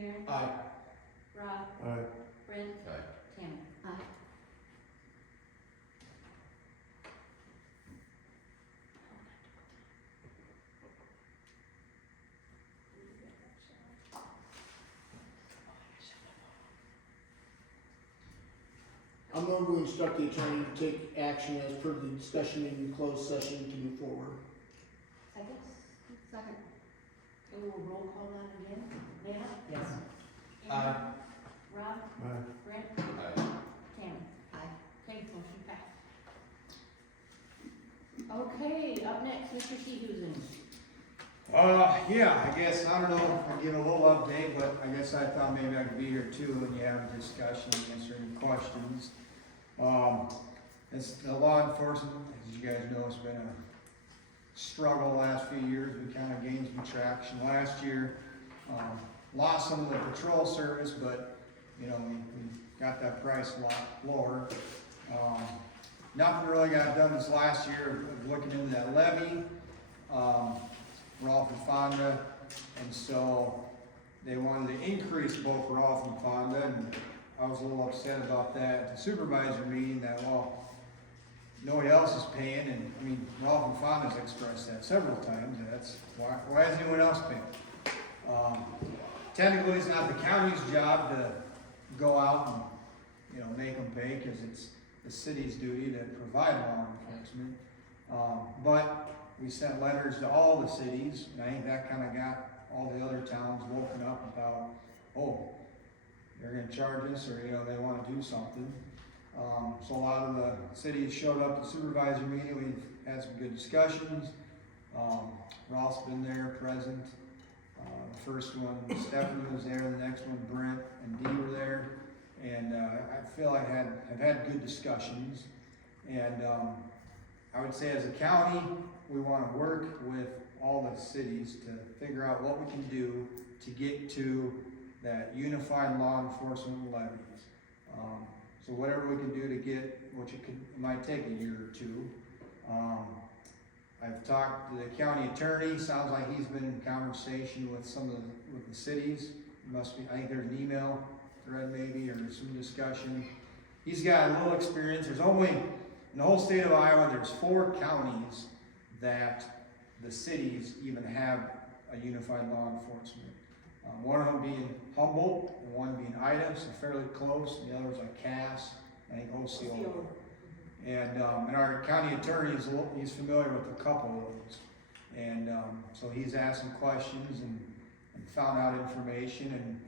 Aaron, Aye. Rob, Aye. Brent, Aye. Tammy. Aye. I'm going to instruct the attorney to take action as per the discussion in closed session to move forward. Second? Second. Okay, we'll roll call that again. Leah? Yes. Aye. Rob? Aye. Brent? Aye. Tammy? Aye. Okay, motion passed. Okay, up next, Mr. Seahusen. Yeah, I guess, I don't know, I'll give a little update, but I guess I thought maybe I could be here too when you have a discussion, answer any questions. It's the law enforcement, as you guys know, it's been a struggle the last few years. We kind of gained some traction last year. Lost some of the patrol service, but, you know, we got that price a lot lower. Nothing really got done this last year of looking into that levy. Rolfe and Fonda, and so they wanted to increase both Rolfe and Fonda, and I was a little upset about that at the supervisor meeting that, well, nobody else is paying, and I mean, Rolfe and Fonda's expressed that several times, and that's, why is anyone else paying? Technically, it's not the county's job to go out and, you know, make them pay, because it's the city's duty to provide law enforcement, but we sent letters to all the cities, and I think that kind of got all the other towns woken up about, oh, they're going to charge us, or, you know, they want to do something. So a lot of the cities showed up at the supervisor meeting. We've had some good discussions. Rolfe's been there, present. The first one, Stephanie was there. The next one, Brent and Dee were there. And I feel like I've had good discussions. And I would say as a county, we want to work with all the cities to figure out what we can do to get to that unified law enforcement levies. So whatever we can do to get, which it might take a year or two. I've talked to the county attorney. Sounds like he's been in conversation with with the cities. Must be, I think there's an email thread maybe, or some discussion. He's got a little experience. There's only, in the whole state of Iowa, there's 4 counties that the cities even have a unified law enforcement. One of them being Humboldt, and one being Ida, so fairly close. And the other's like Cass, I think Osceola. And our county attorney he's familiar with a couple of those. And so he's asked some questions and found out information. And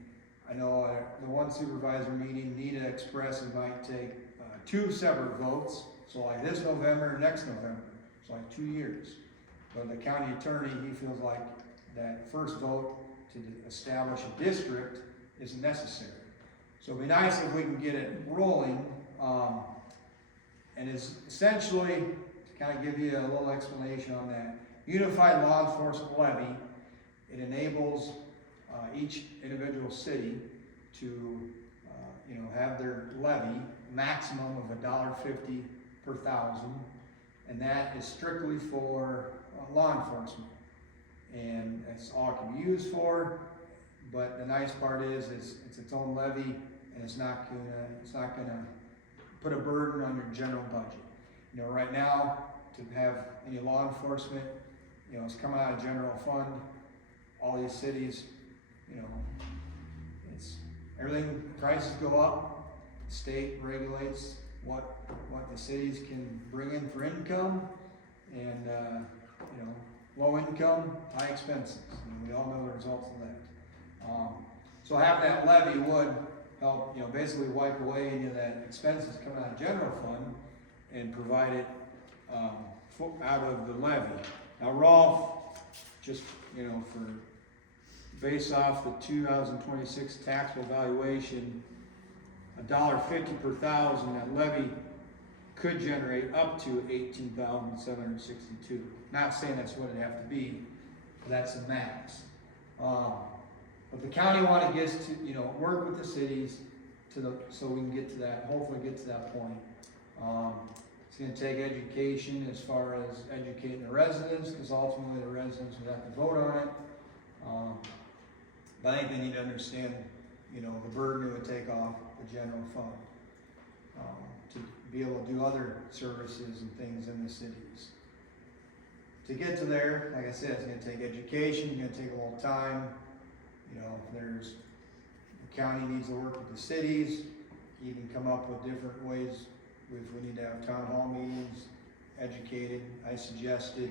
I know the one supervisor meeting, Nita expressed it might take 2 separate votes. So like this November, next November. So like 2 years. But the county attorney, he feels like that first vote to establish a district is necessary. So it'd be nice if we can get it rolling. And it's essentially, to kind of give you a little explanation on that, unified law enforcement levy, it enables each individual city to have their levy maximum of $1.50 per thousand, and that is strictly for law enforcement. And that's all it can be used for. But the nice part is it's its own levy, and it's not gonna put a burden on your general budget. You know, right now, to have any law enforcement, you know, it's coming out of general fund. All these cities, you know, it's everything, prices go up. The state regulates what the cities can bring in for income, and you know, low income, high expenses. And we all know the results of that. So having that levy would help, you know, basically wipe away any of that expenses coming out of general fund and provide it out of the levy. Now, Rolfe, just, you know, based off the 2026 taxable valuation, $1.50 per thousand, that levy could generate up to $18,762. Not saying that's what it'd have to be, but that's the max. But the county wanted to get to, you know, work with the cities so we can get to that, hopefully get to that point. It's going to take education as far as educating the residents, because ultimately the residents would have to vote on it. But I think they need to understand, you know, the burden it would take off the general fund, to be able to do other services and things in the cities. To get to there, like I said, it's gonna take education, it's gonna take a little time. You know, the county needs to work with the cities, even come up with different ways. If we need to have town hall meetings, educated. I suggested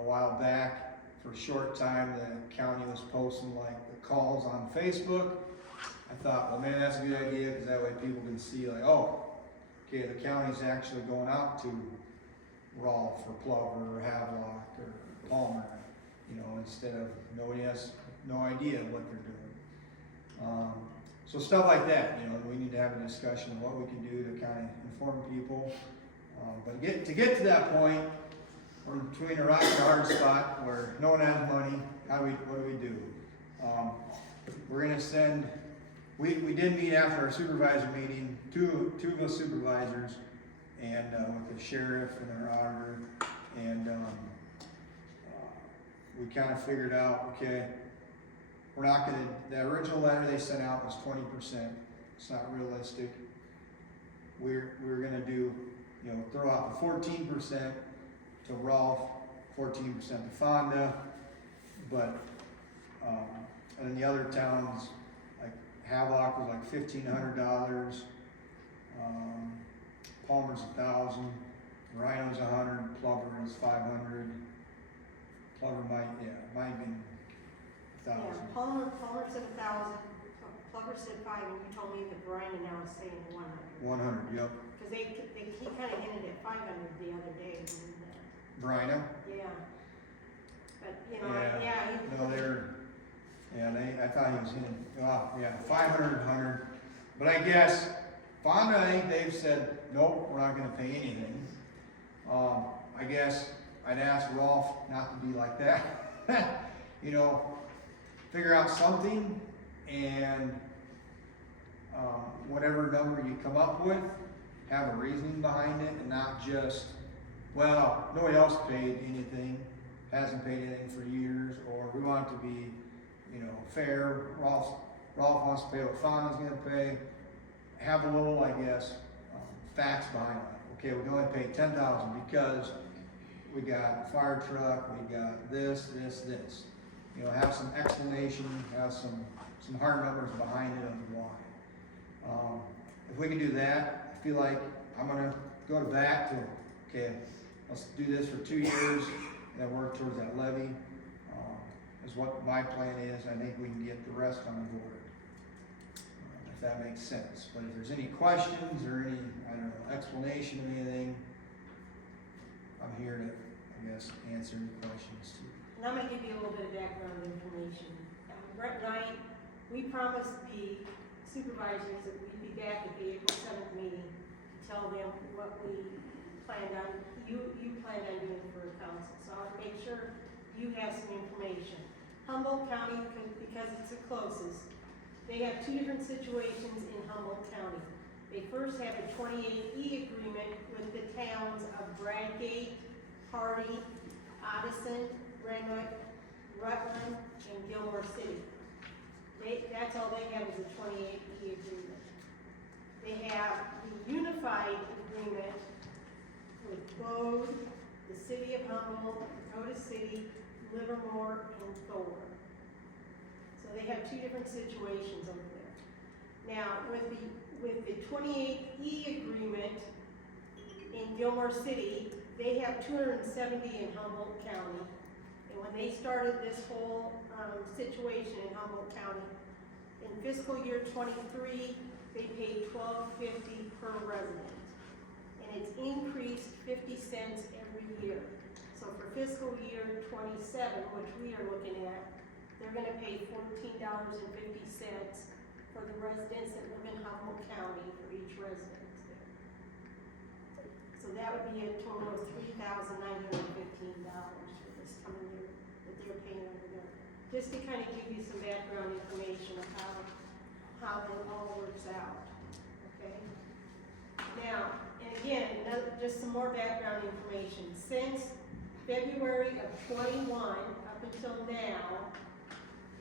a while back, for a short time, the county was posting like the calls on Facebook. I thought, well, man, that's a good idea, because that way people can see like, oh, okay, the county's actually going out to Rolfe or Plover or Havelock or Palmer, you know, instead of nobody has no idea what they're doing. So stuff like that, you know, we need to have a discussion of what we can do to kind of inform people. But to get to that point, we're between a rock and a hard spot where no one has money. What do we do? We're gonna send. We did meet after our supervisor meeting. Two of us supervisors, and with the sheriff and our auditor, and we kind of figured out, okay, we're not gonna. The original letter they sent out was 20%. It's not realistic. We're gonna do, you know, throw out the 14% to Rolfe, 14% to Fonda, but and then the other towns, like Havelock was like $1,500, Palmer's $1,000, Rhino's $100, Plover is $500. Plover might have been $1,000. Yeah, Palmer said 1,000, Plover said 5, and you told me that Brian now is saying 100. 100, yep. Because he kind of hinted at 500 the other day. Bryna? Yeah. But, you know, yeah. I thought he was in, 500, 100. But I guess, Fonda, I think they've said, nope, we're not gonna pay anything. I guess I'd ask Rolfe not to be like that. You know, figure out something, and whatever number you come up with, have a reasoning behind it, and not just, well, nobody else paid anything, hasn't paid anything for years, or we want it to be, you know, fair. Rolfe wants to pay what Fonda's gonna pay. Have a little, I guess, facts behind it. Okay, we can only pay $10,000 because we got a fire truck, we got this. You know, have some explanation, have some hard numbers behind it on why. If we can do that, I feel like I'm gonna go back to, okay, let's do this for 2 years, and then work towards that levy, is what my plan is. I think we can get the rest on board, if that makes sense. But if there's any questions or any, I don't know, explanation of anything, I'm here to, I guess, answer any questions too. And I'm gonna give you a little bit of background information. Brett and I, we promised the supervisors that we'd be back at the April 7th meeting to tell them what we planned on, you planned on doing for a council. So I'll make sure you have some information. Humboldt County, because it's the closest, they have two different situations in Humboldt County. They first have a 28E agreement with the towns of Bradgate, Hardy, Odison, Renwick, Rutland, and Gilmore City. That's all they have is a 28E agreement. They have the unified agreement with Bode, the city of Humboldt, Dakota City, Livermore, and Thor. So they have two different situations over there. Now, with the 28E agreement in Gilmore City, they have 270 in Humboldt County. And when they started this whole situation in Humboldt County, in fiscal year 23, they paid $12.50 per resident. And it's increased 50 cents every year. So for fiscal year 27, which we are looking at, they're gonna pay $14.50 for the residents that live in Humboldt County for each resident there. So that would be a total of $3,915 for this coming year that they're paying over there. Just to kind of give you some background information of how it all works out, okay? Now, and again, just some more background information. Since February of 21 up until now,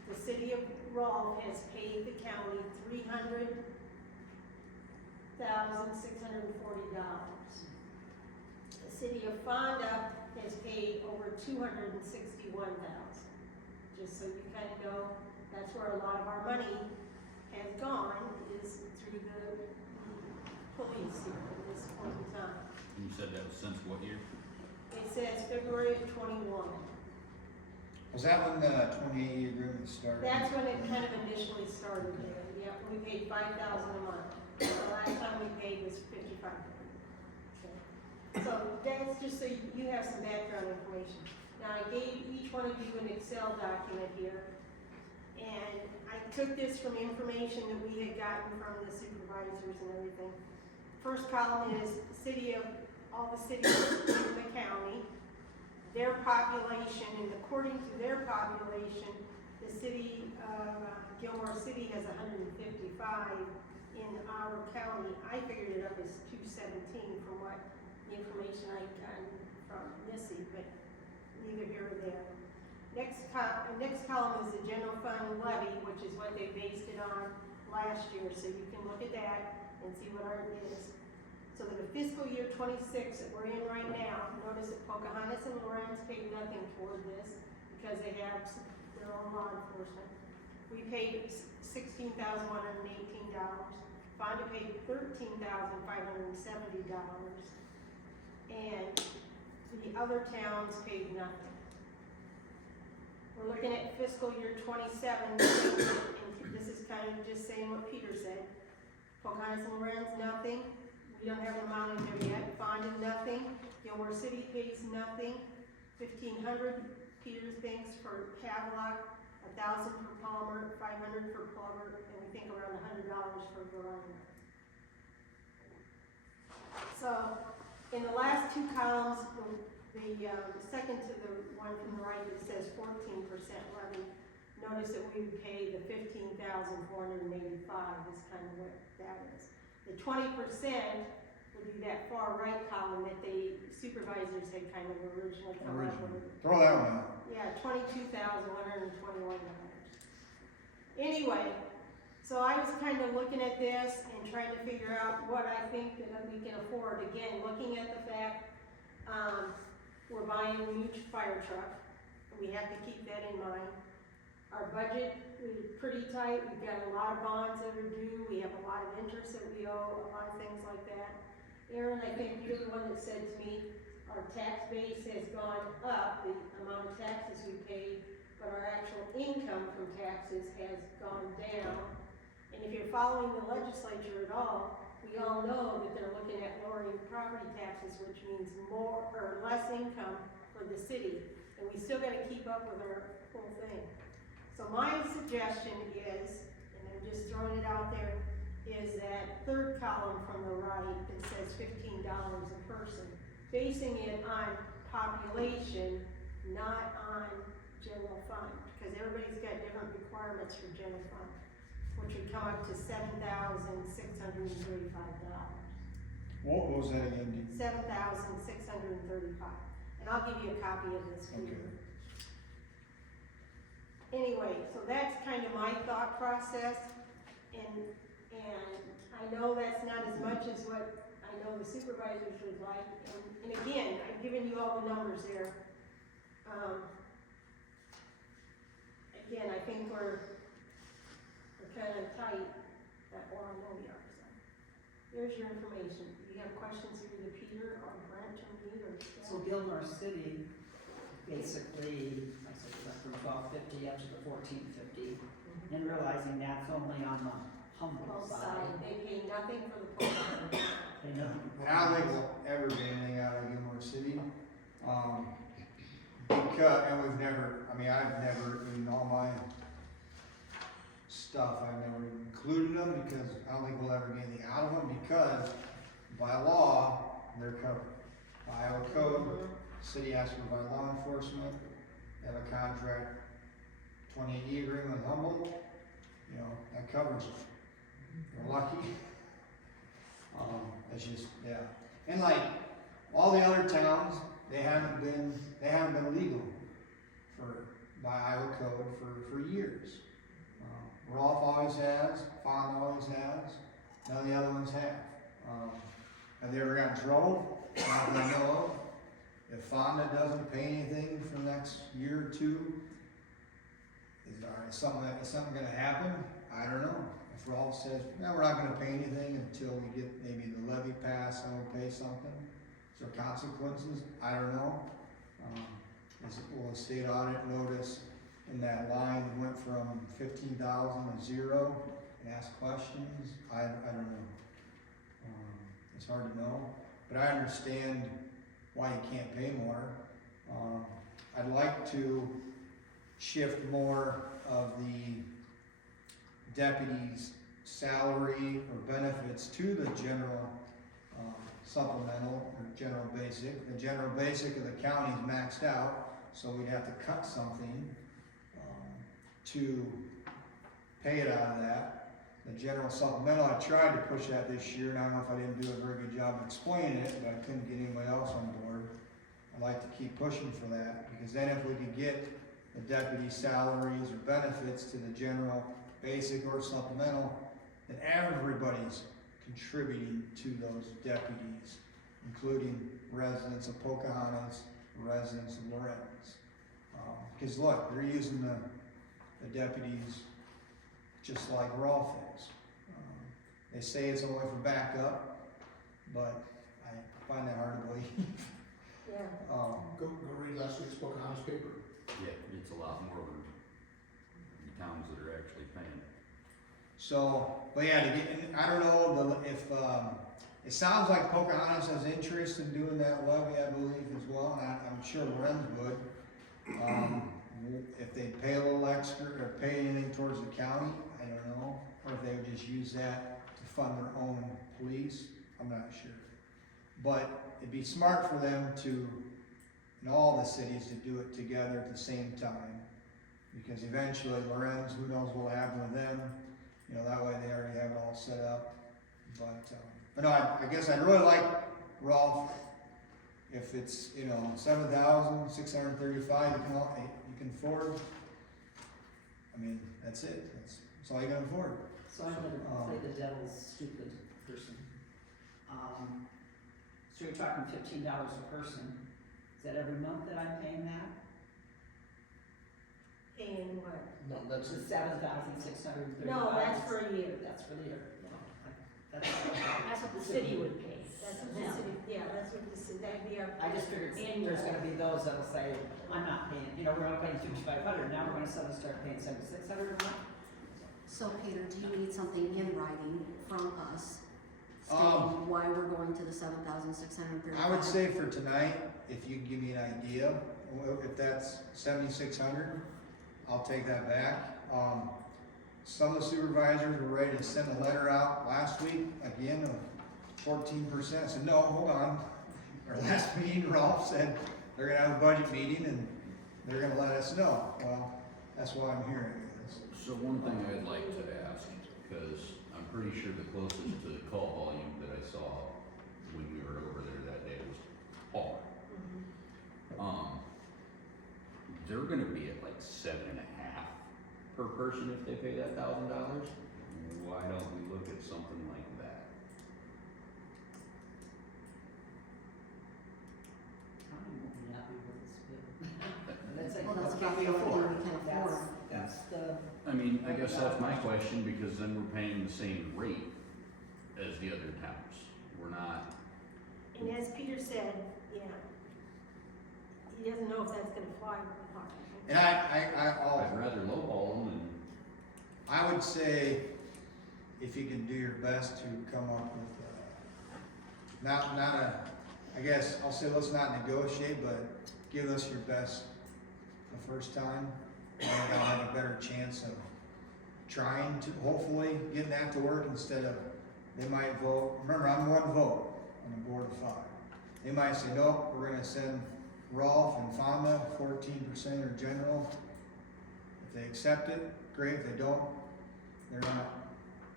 the city of Rolfe has paid the county $300,640. The city of Fonda has paid over $261,000. Just so you kind of know, that's where a lot of our money has gone, is through the police here at this point in time. You said that was since what year? It says February of '21. Was that when the 28-year agreement started? That's when it kind of initially started there. Yep, we paid $5,000 a month. The last time we paid was $55. So that's just so you have some background information. Now, I gave each one of you an Excel document here, and I took this from information that we had gotten from the supervisors and everything. First column is all the cities in the county, their population, and according to their population, the city of Gilmore City has 155 in our county. I figured it up as 217 from what the information I got from Missy, but neither here or there. Next column is the general fund levy, which is what they based it on last year, so you can look at that and see what ours is. So the fiscal year 26 that we're in right now, notice that Pocahontas and Lorenz paid nothing toward this because they have their own law enforcement. We paid $16,118. Fonda paid $13,570. And the other towns paid nothing. We're looking at fiscal year 27, and this is kind of just saying what Peter said. Pocahontas and Lorenz, nothing. We don't have an amount in there yet. Fonda, nothing. Gilmore City pays nothing. $1,500. Peter thinks for Havelock, $1,000 for Palmer, $500 for Plover, and we think around $100 for Verona. So, in the last two columns, the second to the one from the right, it says 14% levy. Notice that we would pay the $15,485 is kind of what that is. The 20% would be that far right column that the supervisors had kind of originally come up with. Throw that one out. Yeah, $22,121. Anyway, so I was kind of looking at this and trying to figure out what I think that we can afford. Again, looking at the fact, we're buying a new fire truck. We have to keep that in mind. Our budget is pretty tight. We've got a lot of bonds that are due. We have a lot of interest that we owe, a lot of things like that. Aaron, I think you're the one that said to me, our tax base has gone up, the amount of taxes we pay, but our actual income from taxes has gone down. And if you're following the legislature at all, we all know that they're looking at lowering property taxes, which means more or less income for the city. And we still gotta keep up with our whole thing. So my suggestion is, and I'm just throwing it out there, is that third column from the right that says $15 a person, basing it on population, not on general fund, because everybody's got different requirements for general fund, which would come up to $7,635. What was that again? $7,635, and I'll give you a copy of this for you. Okay. Anyway, so that's kind of my thought process, and I know that's not as much as what I know the supervisors would like, and again, I've given you all the numbers there. Again, I think we're kind of tight, well, I know we are, so. There's your information. If you have questions, either Peter or Brent or me or Steph. So Gilmore City, basically, I said, went from 1250 up to the 1450, and realizing that's only on the Humboldt Both side. sides, they pay nothing for the program. They know. And I don't think we'll ever get anything out of Gilmore City. Because, and we've never, I've never, in all my stuff, I've never even included them because I don't think we'll ever get anything out of them because by law, they're covered. By Iowa code, city has to provide law enforcement, they have a contract, 28E agreement with Humboldt, that covers it. We're lucky. It's just, yeah. And like, all the other towns, they haven't been legal by Iowa code for years. always has, Fawn always has, none of the other ones have. Have they ever got drove? Not that I know of. If Fonda doesn't pay anything for the next year or two, is something gonna happen? I don't know. If Rolfe says, no, we're not gonna pay anything until we get maybe the levy passed and we'll pay something, is there consequences? I don't know. Will a state audit notice in that line went from 15,000 to 0 and ask questions? I don't know. It's hard to know, but I understand why you can't pay more. I'd like to shift more of the deputy's salary or benefits to the general supplemental or general basic. The general basic of the county is maxed out, so we'd have to cut something to pay it out of that. The general supplemental, I tried to push that this year, and I don't know if I didn't do a very good job explaining it, but I couldn't get anybody else on board. I'd like to keep pushing for that, because then if we could get the deputy salaries or benefits to the general basic or supplemental, then everybody's contributing to those deputies, including residents of Pocahontas, residents of Lorenz. Because look, they're using the deputies just like Rolfe is. They say it's only for backup, but I find that hard to believe. Yeah. Go read last week's Pocahontas paper. Yeah, it's a lot more than the towns that are actually paying. So, but yeah, I don't know if it sounds like Pocahontas has interest in doing that levy, I believe, as well, and I'm sure Lorenz would. If they pay a little extra or pay anything towards the county, I don't know, or if they would just use that to fund their own police, I'm not sure. But it'd be smart for them to, in all the cities, to do it together at the same time, because eventually Lorenz, who knows what will happen with them, you know, that way they already have it all set up. But no, I guess I'd really like Rolfe, if it's, you know, 7,635, you can afford. I mean, that's it. That's all you can afford. So I'm gonna play the devil's stupid person. So you're talking $15 a person. Is that every month that I'm paying that? And what? No, that's The $7,635. No, that's for a year. That's for the year. That's That's what the city would pay. That's what the city, yeah, that's what the city, that'd be our. I just figured there's gonna be those that'll say, I'm not paying, you know, we're only paying $5,500, now we're gonna suddenly start paying $7,600 a month. So Peter, do you need something in writing from us Um, stating why we're going to the 7,635? I would say for tonight, if you give me an idea, if that's 7,600, I'll take that back. Some of the supervisors were ready to send a letter out last week, again, of 14%. I said, no, hold on. Our last meeting, Rolfe said they're gonna have a budget meeting and they're gonna let us know. Well, that's why I'm hearing this. So one thing I'd like to ask, because I'm pretty sure the closest to the call volume that I saw when we were over there that day was Paul. They're gonna be at like 7.5 per person if they pay that $1,000. Why don't we look at something like that? I won't be happy with this bid. That's Well, that's what about we the only afford. thing we can afford. That's the, I mean, I guess that's my question, because then we're paying the same rate as the other towns. We're not, And as Peter said, yeah, he doesn't know if that's gonna fly with the park. And I'd rather lowball them and I would say if you can do your best to come up with, I guess I'll say let's not negotiate, but give us your best the first time. And I'll have a better chance of trying to, hopefully, getting that to work instead of, they might vote, remember, I'm one vote on the board of 5. They might say, nope, we're gonna send Rolfe and Fonda 14% or general. If they accept it, great. If they don't, they're not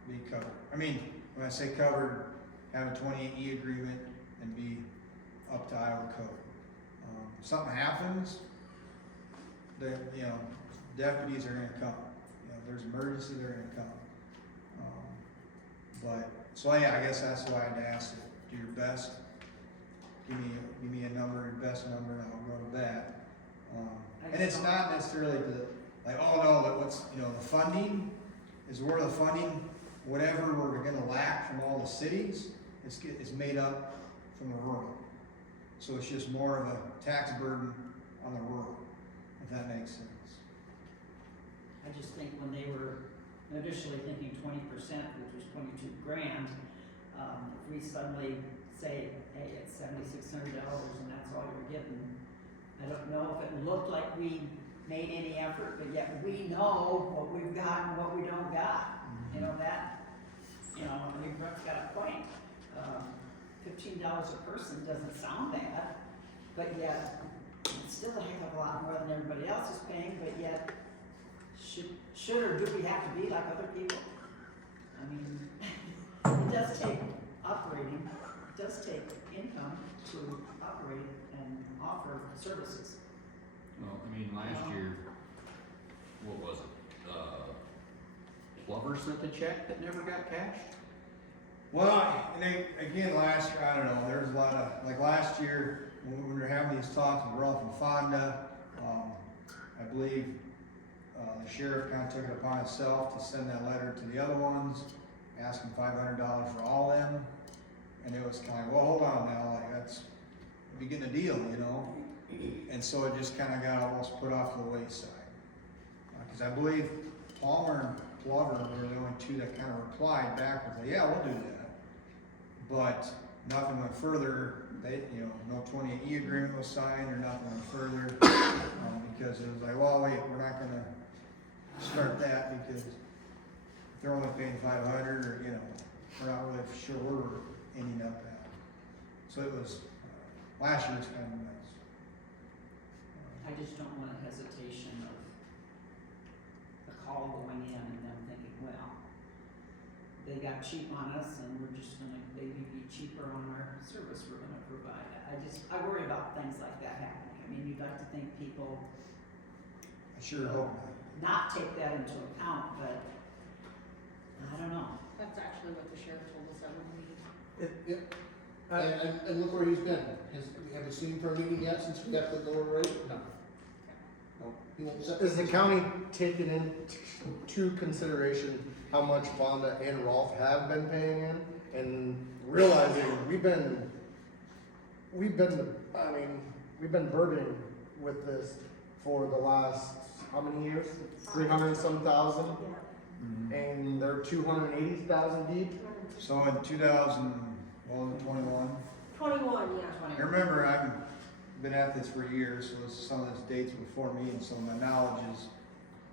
being covered. I mean, when I say covered, have a 28E agreement and be up to Iowa code. If something happens, the deputies are gonna come. You know, if there's emergency, they're gonna come. So yeah, I guess that's why I'd ask you, do your best. Give me a number, your best number, and I'll go to that. And it's not necessarily like, oh no, that what's, the funding is where the funding, whatever we're gonna lack from all the cities, it's made up from the rural. So it's just more of a tax burden on the rural, if that makes sense. I just think when they were initially thinking 20%, which was 22 grand, if we suddenly say, hey, it's $7,600 and that's all you're getting, I don't know if it looked like we made any effort, but yet we know what we've got and what we don't got. You know, that, I mean, Brooke's got a point. $15 a person doesn't sound bad, but yet it's still a heck of a lot more than everybody else is paying, but yet should or do we have to be like other people? I mean, it does take operating, it does take income to operate and offer services. Well, I mean, last year, what was it? Plover sent a check that never got cashed? Well, again, last year, I don't know, there's a lot of, like last year, when we were having these talks with Rolfe and Fonda, I believe, the sheriff kind of took it upon himself to send that letter to the other ones, asking $500 for all of them, and it was kind of, well, hold on now, like that's, we getting a deal, and so it just kind of got almost put off to the wayside. Because I believe Palmer and Plover were the only two that kind of replied back with, yeah, we'll do that. But nothing went further. They, no 28E agreement was signed or nothing went further because it was like, well, wait, we're not going to start that because they're only paying $500 or, we're not really sure where we're ending up at. So it was, last year was kind of nice. I just don't want a hesitation of a call going in and them thinking, well, they got cheap on us and we're just gonna maybe be cheaper on our service we're gonna provide. I worry about things like that happening. I mean, you'd like to think people I sure hope not take that into account, but I don't know. That's actually what the sheriff told us that one meeting. And look where he's been. Have you seen him for a meeting yet since we got the lower rate? No. No. He won't set. Is the county taking into consideration how much Fonda and Rolfe have been paying in, and realizing we've been burdened with this for the last, how many years? 300-some-thousand, and they're 280,000 deep. So in 2021, 21, yeah. I remember I've been at this for years, so some of those dates before me and some of my knowledge is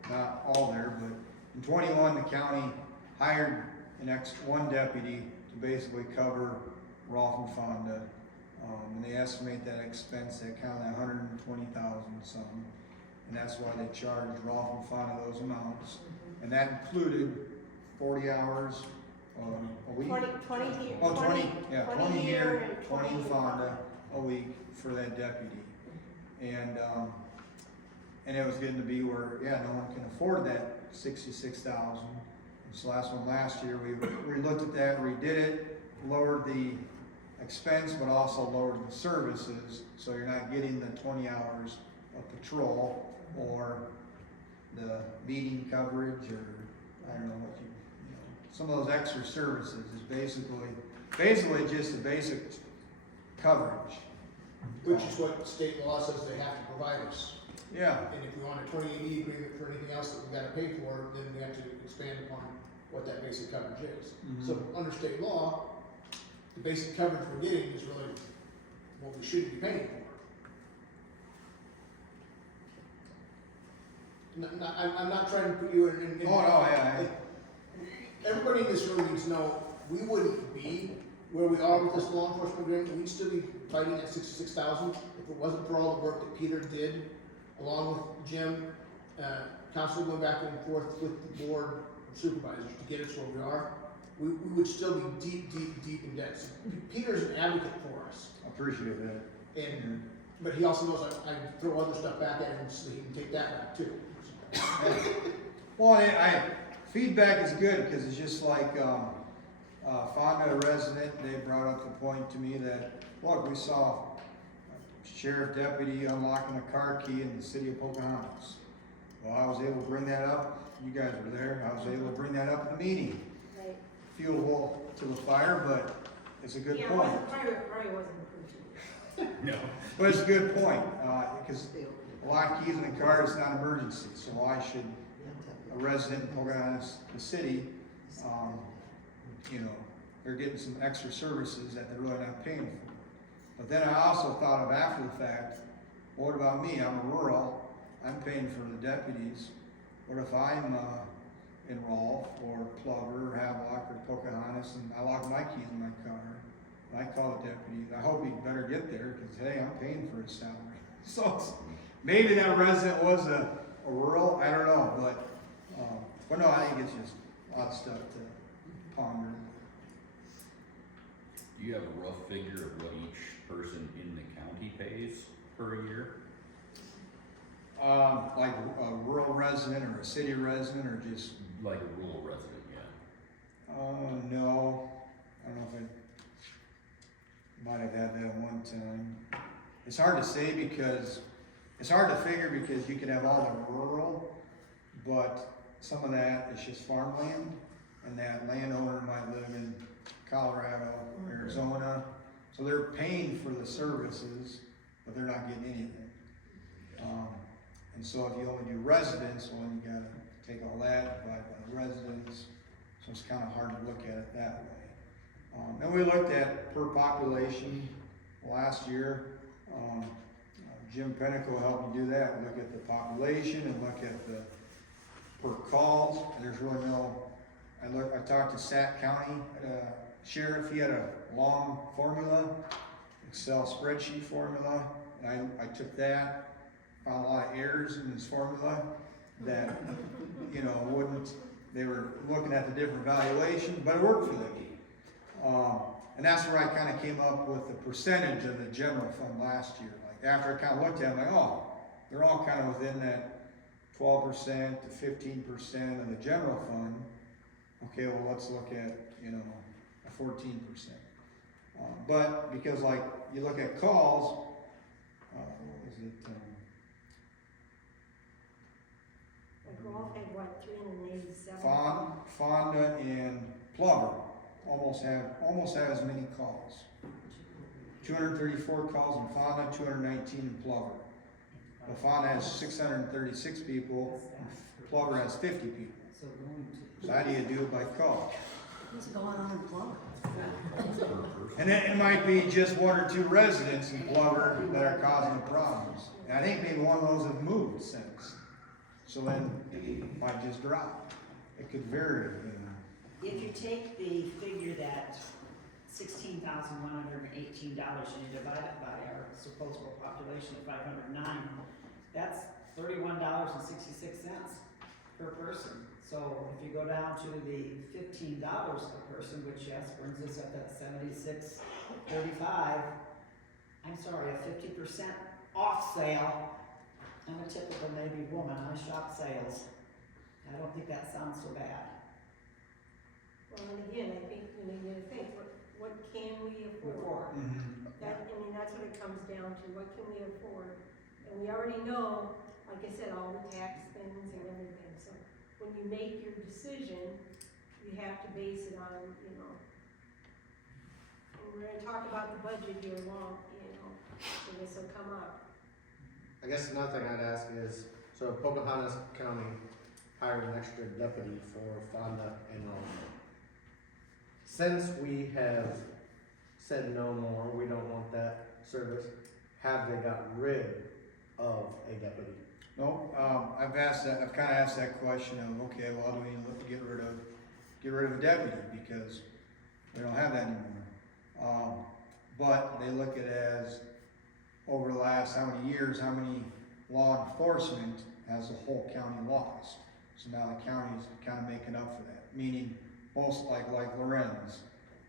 not all there, but in 21, the county hired one deputy to basically cover Rolfe and Fonda, and they estimate that expense at kind of like 120,000 something, and that's why they charged Rolfe and Fonda those amounts, and that included 40 hours a week. 20 here. Oh, 20, yeah, 20 here, and 20 in Fonda a week for that deputy. And it was getting to be where, yeah, no one can afford that 66,000. So last year, we looked at that, redid it, lowered the expense, but also lowered the services, so you're not getting the 20 hours of patrol or the meeting coverage, or I don't know what some of those extra services is basically just the basic coverage. Which is what state law says they have to provide us. Yeah. And if we want a 28E agreement for anything else that we gotta pay for, then we have to expand upon what that basic coverage is. So under state law, the basic coverage we're getting is really what we should be paying for. I'm not trying to put you in. Oh, no, yeah. Everybody in this room needs to know, we wouldn't be where we are with this law enforcement agreement. We'd still be fighting at 66,000 if it wasn't for all the work that Peter did, along with Jim, constantly going back and forth with the board of supervisors to get us where we are. We would still be deep in debt. So Peter's an advocate for us. I appreciate that. But he also knows I throw other stuff back at him so he can take that back too. Well, feedback is good because it's just like Fonda resident, they brought up the point to me that, look, we saw sheriff deputy unlocking a car key in the city of Pocahontas. Well, I was able to bring that up, you guys were there, I was able to bring that up in the meeting. Right. Fuel to the fire, but it's a good Yeah, it point. wasn't, probably wasn't appreciated. No. But it's a good point, because a locked keys in a car is not an emergency, so why should a resident in Pocahontas, the city, you know, they're getting some extra services that they're really not paying for. But then I also thought of after the fact, what about me? I'm a rural, I'm paying for the deputies. What if I'm in Rolfe or Plover or Havelock or Pocahontas and I lock my keys in my car? And I call the deputy, I hope he better get there because hey, I'm paying for his salary. So maybe that resident was a rural, I don't know, but no, I think it's just a lot of stuff to ponder. Do you have a rough figure of what each person in the county pays per year? Like a rural resident or a city resident or just, Like a rural resident, yeah. no, I don't know if I might have had that one time. It's hard to say because, it's hard to figure because you could have all the rural, but some of that is just farmland and that landowner might live in Colorado, Arizona, so they're paying for the services, but they're not getting anything. And so if you only do residents, well, you gotta take all that, divide by the residents, so it's kinda hard to look at it that way. And we looked at per population last year. Jim Pennico helped me do that. We look at the population and look at the per calls, and there's really no, I talked to Sac County Sheriff, he had a long formula, Excel spreadsheet formula, and I took that, found a lot of errors in his formula that, you know, wouldn't, they were looking at the different valuations, but it worked for them. And that's where I kind of came up with the percentage of the general fund last year. Like after I kind of looked at it, I'm like, oh, they're all kind of within that 12% to 15% of the general fund. Okay, well, let's look at, you know, a 14%. But because like you look at calls, what was it? Like Rolfe had what, 387? Fonda and Plover almost have as many calls. 234 calls in Fonda, 219 in Plover. But Fonda has 636 people, and Plover has 50 people. So how do you do it by call? What's going on in Plover? And then it might be just one or two residents in Plover that are causing the problems. And I think maybe one of those have moved since. So then it might just drop. It could vary. You know. If you take the figure that $16,118 and you divide it by our supposable population of 509, that's $31.66 per person. So if you go down to the $15 a person, which yes, brings us up at $76.35, I'm sorry, a 50% off sale. I'm a typical maybe woman, I shop sales. I don't think that sounds so bad. Well, and again, I think, you know, you gotta think, what can we afford? That, I mean, that's what it comes down to, what can we afford? And we already know, like I said, all the tax things and everything, so when you make your decision, you have to base it on, you know, and we're gonna talk about the budget here long, you know, so this will come up. I guess another thing I'd ask is, so Pocahontas County hired an extra deputy for Fonda and Rolfe. Since we have said no more, we don't want that service, have they got rid of a deputy? No, I've kind of asked that question of, okay, well, do we need to get rid of a deputy because we don't have that anymore. But they look at it as over the last how many years, how many law enforcement has the whole county lost. So now the county's kind of making up for that, meaning most like Lorenz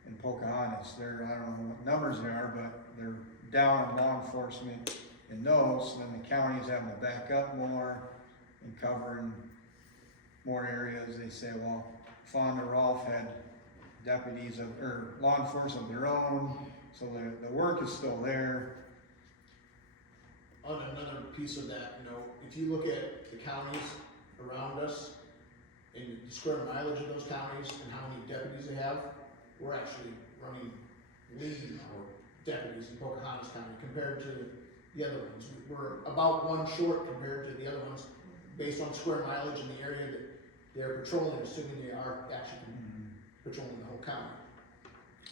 and Pocahontas, they're, I don't know what numbers they are, but they're down in law enforcement in those, and then the county's having to back up more and covering more areas. They say, well, Fonda Rolfe had deputies of, or law enforcement of their own, so the work is still there. On another piece of that, you know, if you look at the counties around us and the square mileage of those counties and how many deputies they have, we're actually running lean for deputies in Pocahontas County compared to the other ones. We're about one short compared to the other ones based on square mileage in the area that they're patrolling, assuming they are actually patrolling the whole county.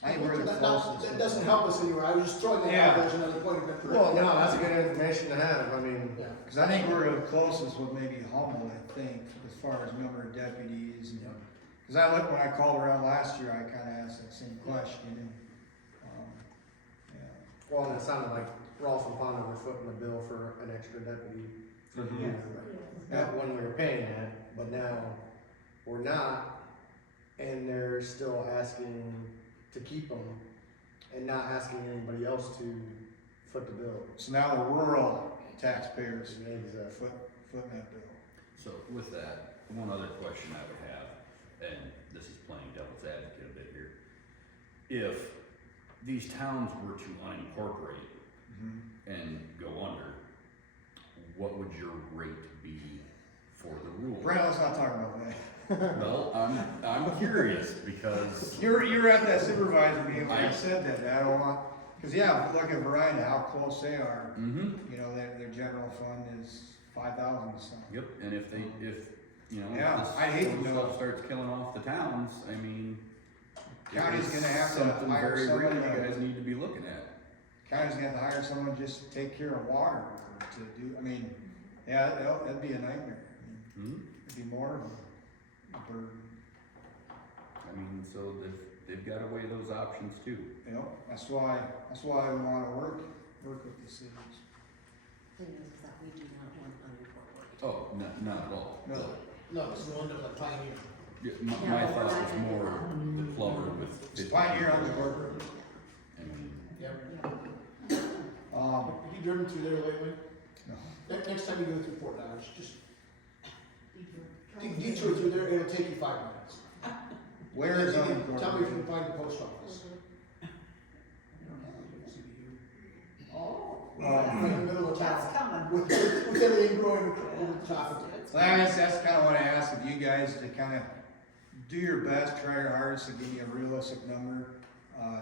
I think we're the closest. That doesn't help us anywhere, I was just throwing that out there as another point of information. Well, no, that's good information to have, I mean, Yeah. Cause I think we're the closest with maybe Humboldt, I think, as far as number of deputies and, cause I looked, when I called around last year, I kinda asked that same question and, yeah. well, and it sounded like Rolfe and Fonda were footing the bill for an extra deputy for the year. Not when we were paying that, but now we're not, and they're still asking to keep them and not asking anybody else to foot the bill. So now the rural taxpayers Exactly. footing that bill. So with that, one other question I would have, and this is playing devil's advocate a bit here. If these towns were to unincorporate and go under, what would your rate be for the rule? Brent, let's not talk about that. Well, I'm curious because You're at that supervisor meeting, when I said that, I don't want, cause yeah, look at Verona, how close they are. You know, their general fund is 5,000 or something. Yep, and if you know, Yeah, this I'd hate to sort of know. stuff starts killing off the towns, I mean. County's it's gonna have to something hire very real someone you to- guys need to be looking at. County's gonna have to hire someone just to take care of water, or to do, I mean, yeah, that'd be a nightmare. I mean, it'd be more of a burden, I mean, so they've got to weigh those options too. you know, that's why we wanna work with the cities. Thing is that we do not want unincorporated. Oh, not at all. No. No, it's the one that like Pioneer. Yeah, Yeah, my we're thought not was gonna do more that. the plumber with 50 Pioneer people. unincorporated. I mean, Yep. Um, Have you driven through there lately? no. Next time you go through Fort Dodge, just detour through there, it'll take you 5 minutes. Where is Tell me if you unincorporated? can find the post office. Oh, Right in the middle of that's town, coming. with everything growing over the top of it. Well, I guess that's kinda what I asked of you guys, to kinda do your best, try your hardest to give me a realistic number.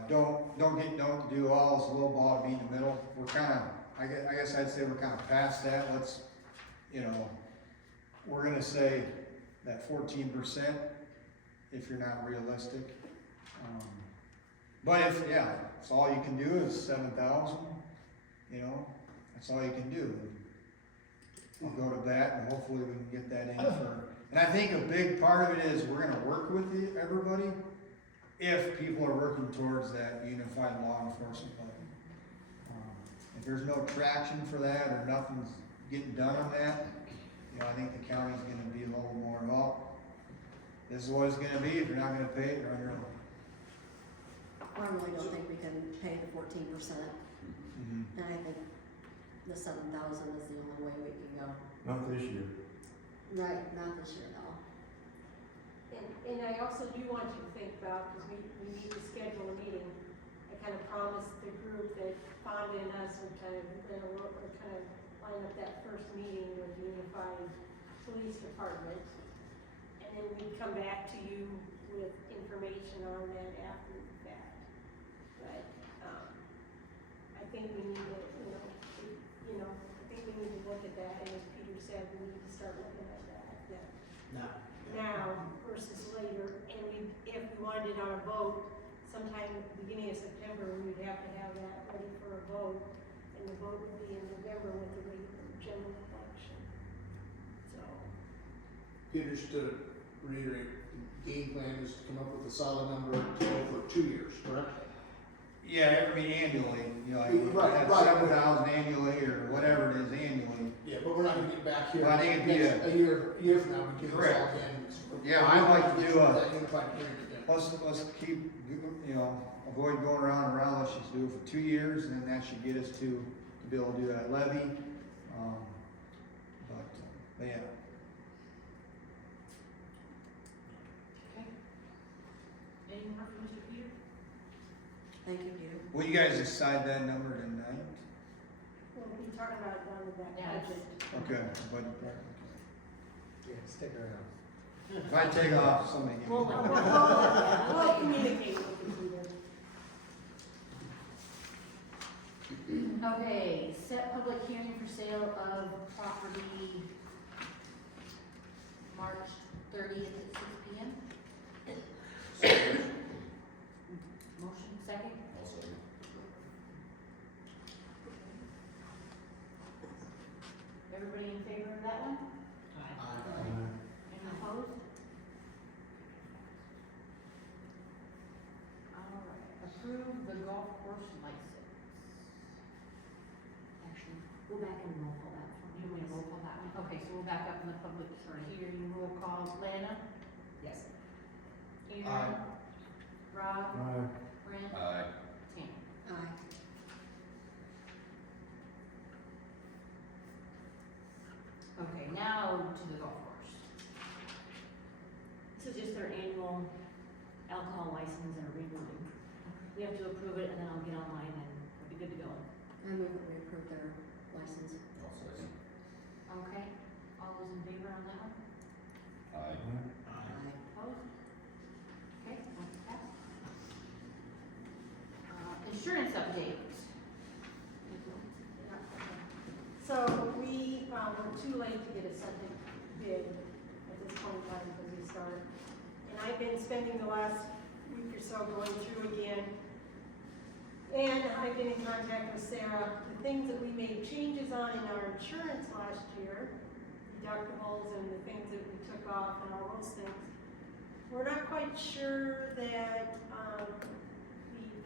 Don't do all this little ball to be in the middle. We're kinda, I guess I'd say we're kinda past that. Let's, you know, we're gonna say that 14% if you're not realistic. But if, yeah, it's all you can do is 7,000, you know, that's all you can do. I'll go to bat and hopefully we can get that in for, and I think a big part of it is we're gonna work with everybody if people are working towards that unified law enforcement plan. If there's no traction for that or nothing's getting done on that, you know, I think the county's gonna be a little more, well, this is what it's gonna be, if you're not gonna pay it, you're on your own. I really don't think we can pay the 14%, and I think the 7,000 is the only way we can go. Not this year. Right, not this year though. And I also do want you to think about, because we need to schedule a meeting, I kind of promised the group that Fonda and us would kind of, line up that first meeting with the Unified Police Department. And then we'd come back to you with information on that after the fact. But, I think we need to, I think we need to look at that, and as Peter said, we need to start looking at that. Now versus later, and if we wanted it on a vote, sometime at the beginning of September, we'd have to have that ready for a vote, and the vote would be in November with the regular general election. So, Peter, just to reiterate, the game plan is to come up with a solid number to go for 2 years, correct? Yeah, I mean annually, you know, Right, like right. 7,000 annually or whatever it is annually. Yeah, but we're not gonna get back here Well, I think it'd be next, a year from now, we do this all Correct. again. Yeah, I'd like to do a- That unified agreement, yeah. Let's keep, you know, avoid going around and around, let's just do it for 2 years, and that should get us to be able to do that levy. But yeah. Okay. Any number for Mr. Peter? Thank you, Peter. Will you guys decide that number tonight? Well, we talked about it down in that Yeah, it's- budget. Okay, budget part, Yeah, stick around. okay. If I take off, somebody give me. We'll- We'll communicate with you, Peter. Okay, set public hearing for sale of property March 30th at 6 p.m. Motion, second? Also, Everybody in favor of that one? Any opposed? Alright, approve the golf course license. Actually, go back and roll call that one. You want me to roll call that one? Okay, so we'll back up in the public hearing, roll call, Lana, Yes. Aaron, Rob, Brent, aye. Tammy. Aye. Okay, now to the golf course. This is just their annual alcohol license and a renewing. You have to approve it and then I'll get online and we'll be good to go. I move that we approve their license. I'll second. Okay, all those in favor on that one? Aye. Aye. Opposed? Okay, motion passed. Insurance update. So we, were too late to get a second bid at this point in time because we started. And I've been spending the last week or so going through again. And I've been in contact with Sarah. The things that we made changes on in our insurance last year, deductibles and the things that we took off and all those things. We're not quite sure that,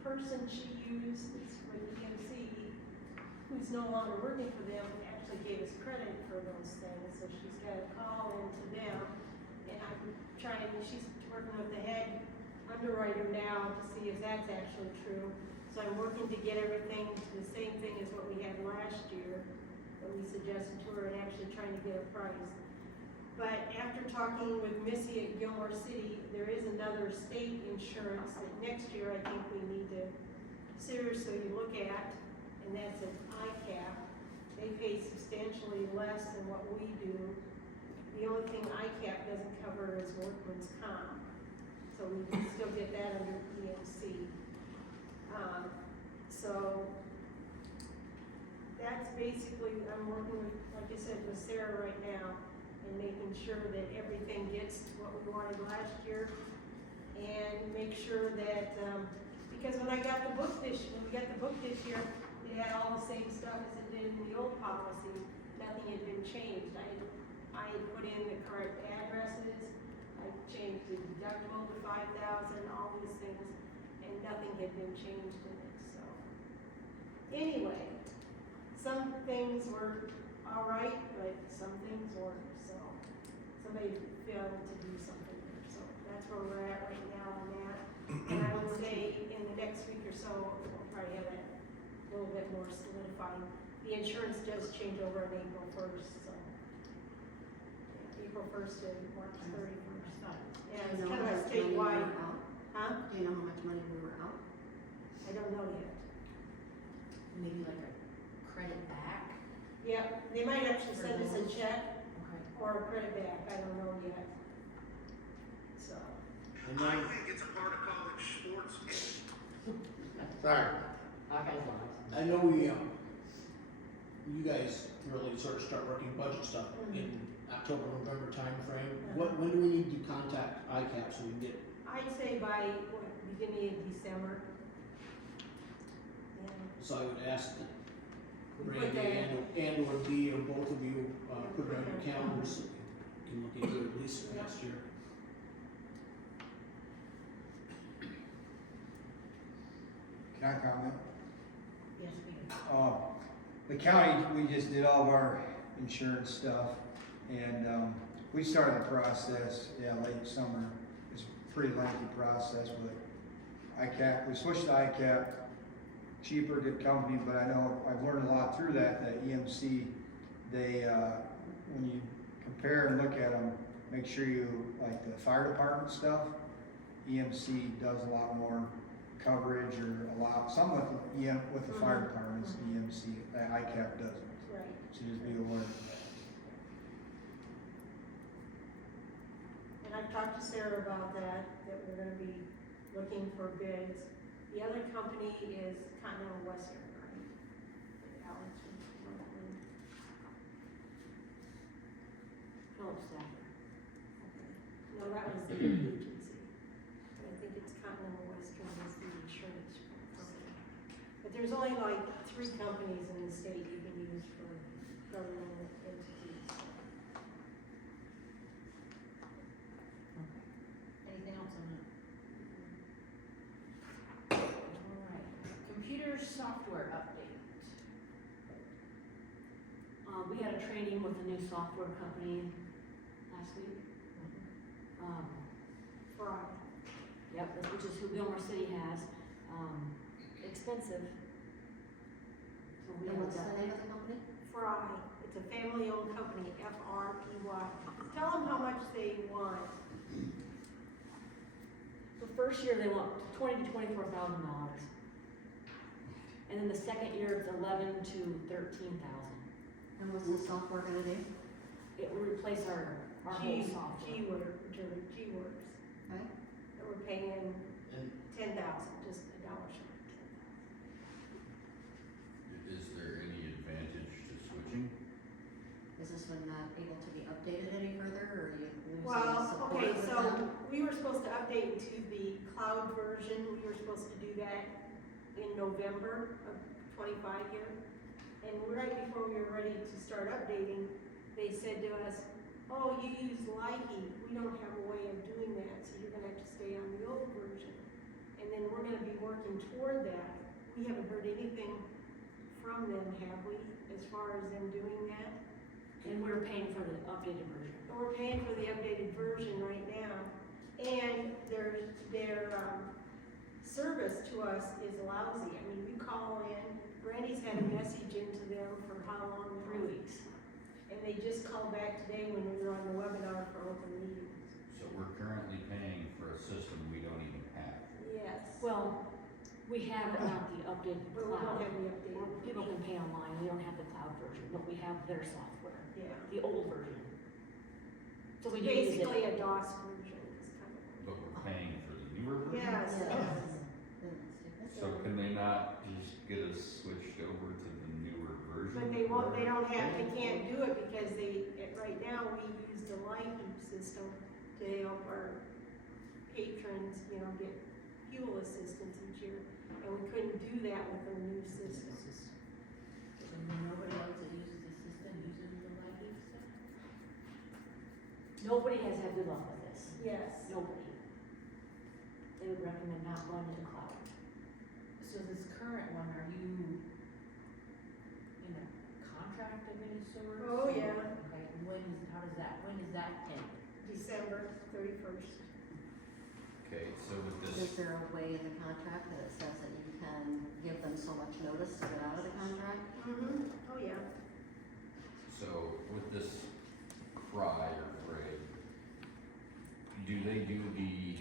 the person she used with EMC, who's no longer working for them, actually gave us credit for those things, so she's got to call into them. And I'm trying, she's working with the head underwriter now to see if that's actually true. So I'm working to get everything to the same thing as what we had last year, that we suggested to her, and actually trying to get a price. But after talking with Missy at Gilmore City, there is another state insurance that next year I think we need to seriously look at, and that's an ICAP. They pay substantially less than what we do. The only thing ICAP doesn't cover is workman's comp, so we can still get that under EMC. So that's basically, I'm working with, like I said, with Sarah right now, and making sure that everything gets what we wanted last year, and make sure that, because when I got the book when we got the book this year, it had all the same stuff as it did in the old policy. Nothing had been changed. I had put in the correct addresses, I changed the deductible to 5,000, all these things, and nothing had been changed in it, so. Anyway, some things were all right, but some things weren't, so somebody failed to do something there, so that's where we're at right now on that. And I would say in the next week or so, we'll probably have that a little bit more solidified. The insurance does change over on April 1st, so. Yeah, April 1st to March 31st. Yeah, it's Do you know kind how of a much money we statewide, were out? huh? Do you know how much money we were out? I don't know yet. Maybe like a credit back? Yeah, they might actually send us a check Okay. or a credit back, I don't know yet. So, And I then, think it's a part of college sports. Sorry. I know we, you guys really sort of start working budget stuff in October, November timeframe. When do we need to contact ICAP so we can get, I'd say by, beginning of December. Yeah. so I would ask that We put Randy that- and or Dee or both of you, put it on your calendars so we can look into it at least for next year. Can I comment? Yes, Peter. The county, we just did all of our insurance stuff, and, we started the process, late summer. It's a pretty lengthy process, but ICAP, we switched to ICAP, cheaper, good company, but I know, I've learned a lot through that EMC, they, when you compare and look at them, make sure you, like the fire department stuff, EMC does a lot more coverage or some with the fire departments, EMC, ICAP doesn't. Right. So just be aware. And I've talked to Sarah about that we're gonna be looking for bids. The other company is Continental Western, right? Alex, you know that one? Phillips Stafford. Okay. No, that was the agency. But I think it's Continental Western is the insurance company. But there's only like 3 companies in the state you can use for governmental entities. Anything else on that? Alright, computer software update. We had a training with a new software company last week. Fraud. Yep, which is who Gilmore City has, expensive. So we And have what's the that. name of the company? Fry. It's a family-owned company, F-R-E-Y. Tell them how much they want. The first year they want $20,000 to $24,000. And then the second year it's $11,000 to $13,000. And what's the software gonna do? It will replace our whole software. G-Works. Okay. And we're paying And 10,000, just $1 short of 10,000. Is there any advantage to switching? Is this one not able to be updated any further, or are you losing Well, support okay, with so them? we were supposed to update to the cloud version. We were supposed to do that in November of 25 here. And right before we were ready to start updating, they said to us, oh, you use Likey. We don't have a way of doing that, so you're gonna have to stay on the old version. And then we're gonna be working toward that. We haven't heard anything from them, have we, as far as them doing that? And we're paying for the updated version. We're paying for the updated version right now, and their service to us is lousy. I mean, we call in, Brandy's had a message into them for how long? 3 weeks. And they just called back today when we were on the webinar for open meetings. So we're currently paying for a system we don't even have. Yes. Well, we have it, not the updated But we don't cloud. have the updated. Or people can pay online, we don't have the cloud version, but we have their software, Yeah. the old version. So we do use it. Basically a DOS version is kind of. But we're paying for the newer version? Yes, Yes. yes. So can they not just get us switched over to the newer version? But they won't, they don't have, they can't do it because right now, we use the Likey system to help our patrons, get fuel assistance each year. And we couldn't do that with our new system. And then nobody else that uses the system uses the Likey system? Nobody has had good luck with this, Yes. nobody. They would recommend not going to the cloud. So this current one, are you in a contract of any sort? Oh, yeah. Okay, and when does that end? December 31st. Okay, so with Is this, there a way in the contract that it says that you can give them so much notice to get out of the contract? Mm-hmm. Oh, yeah. so with this Fry or Fray, do they do the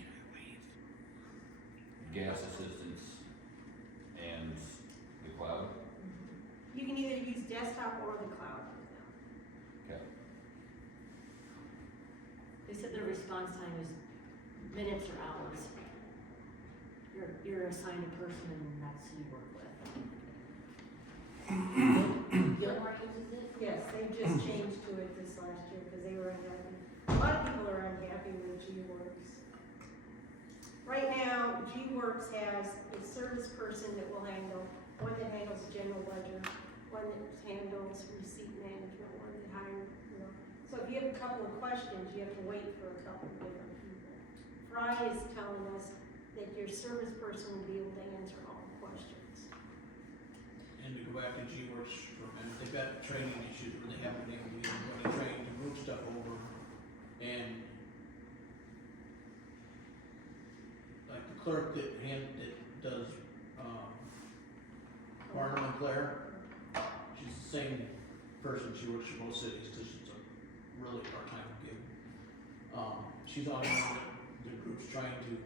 gas assistance and the cloud? You can either use desktop or the cloud with them. Okay. They said their response time is minutes or hours. You're assigned a person and that's who you work with. Gilmore uses it? Yes, they just changed to it this last year because they were unhappy. A lot of people are unhappy with G-Works. Right now, G-Works has a service person that will handle, one that handles general ledger, one that handles receipt management, one that hires. So if you have a couple of questions, you have to wait for a couple of different people. Fry is telling us that your service person will be able to answer all the questions. And to go back to G-Works for a minute, they've got training issues where they haven't been able to get anybody trained to move stuff over. And like the clerk that does, Barnum and Claire, she's the same person, she works for both cities, cause it's a really part-time gig. She's on one of the groups trying to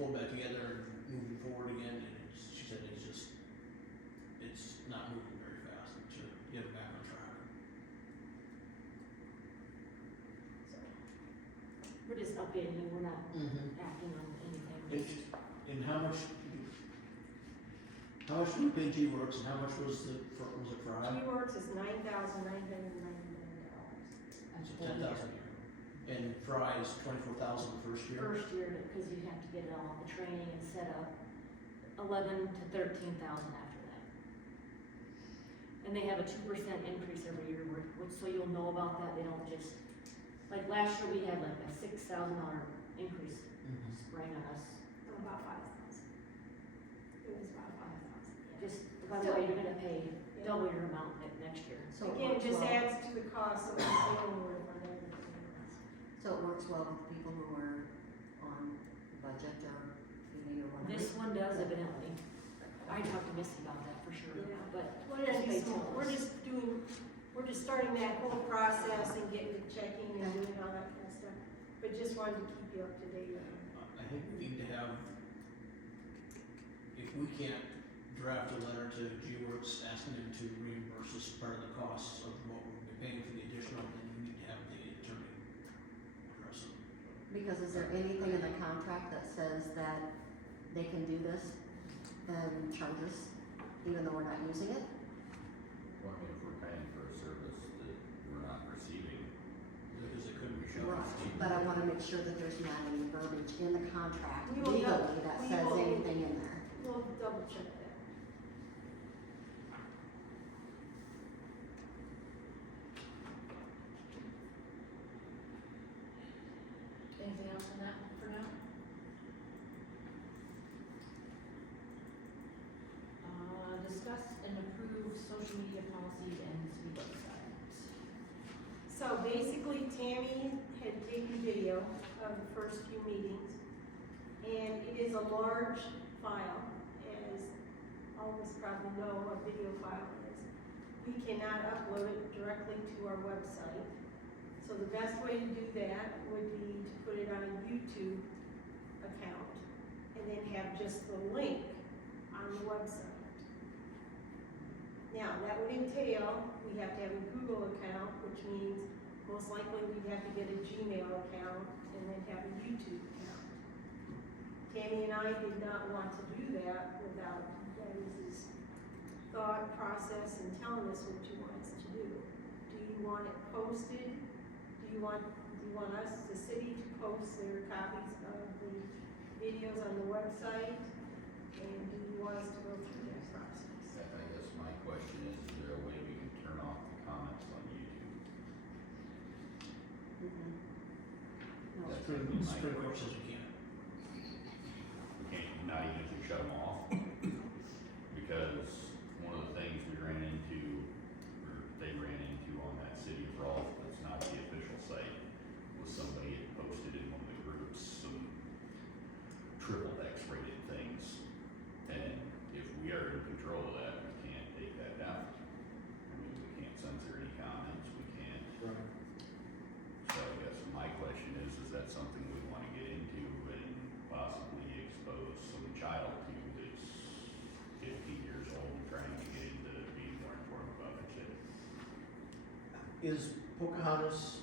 pulled back together and moving forward again, and she said it's not moving very fast to get it back on track. We're just updating you, we're not Mm-hmm. acting on anything. And how much do we pay G-Works and how much was it Fry? G-Works is $9,999. So 10,000 a year. And Fry is 24,000 the first year? First year, because you have to get all the training and set up, 11 to 13,000 after that. And they have a 2% increase every year, which, so you'll know about that, they don't just, like last year we had like a $6,000 increase sprang on us. About 5,000. It was about 5,000. Just, by the way, you're gonna pay double your amount next year. So it Again, it works just well, adds to the cost of the sailing work on everything. so it works well with people who are on budget or maybe or whatever. This one does evidently. I talked to Missy about that for sure, Yeah. but We're just, they told we're us. just doing, we're just starting that whole process and getting to checking and doing all that kind of stuff. But just wanted to keep you up to date on it. I think we need to have, if we can't draft a letter to G-Works asking them to reimburse us part of the costs of what we're paying for the additional, then we need to have the attorney address it. Because is there anything in the contract that says that they can do this and charge us, even though we're not using it? Well, I mean, if we're paying for a service that we're not receiving, Because it couldn't be shown. Right, but I wanna make sure that there's not any verbiage in the contract We will legally not- that we says will- anything in there. We'll double check that. Anything else on that for now? Discuss and approve social media policies and city website. So basically Tammy had taken video of the first few meetings, and it is a large file, as all of us probably know what video file is. We cannot upload it directly to our website. So the best way to do that would be to put it on a YouTube account, and then have just the link on the website. Now, that would entail, we have to have a Google account, which means most likely we'd have to get a Gmail account and then have a YouTube account. Tammy and I did not want to do that without Dennis's thought process and telling us what you want us to do. Do you want it posted? Do you want us, the city, to post their copies of the videos on the website? And do you want us to go through that process? I guess my question is there a way we can turn off the comments on YouTube? No. That's Supreme my Supreme Court question. says we can't. We can't, not even if we shut them off? Because one of the things we ran into, or they ran into on that City of Rolfe, that's not the official site, was somebody had posted in one of the groups some triple X-rated things. And if we are in control of that, we can't take that down. I mean, we can't censor any comments, we can't. Right. So I guess my question is that something we wanna get into and possibly expose some child to that's 15 years old and trying to get into being more informed about the city? Is Pocahontas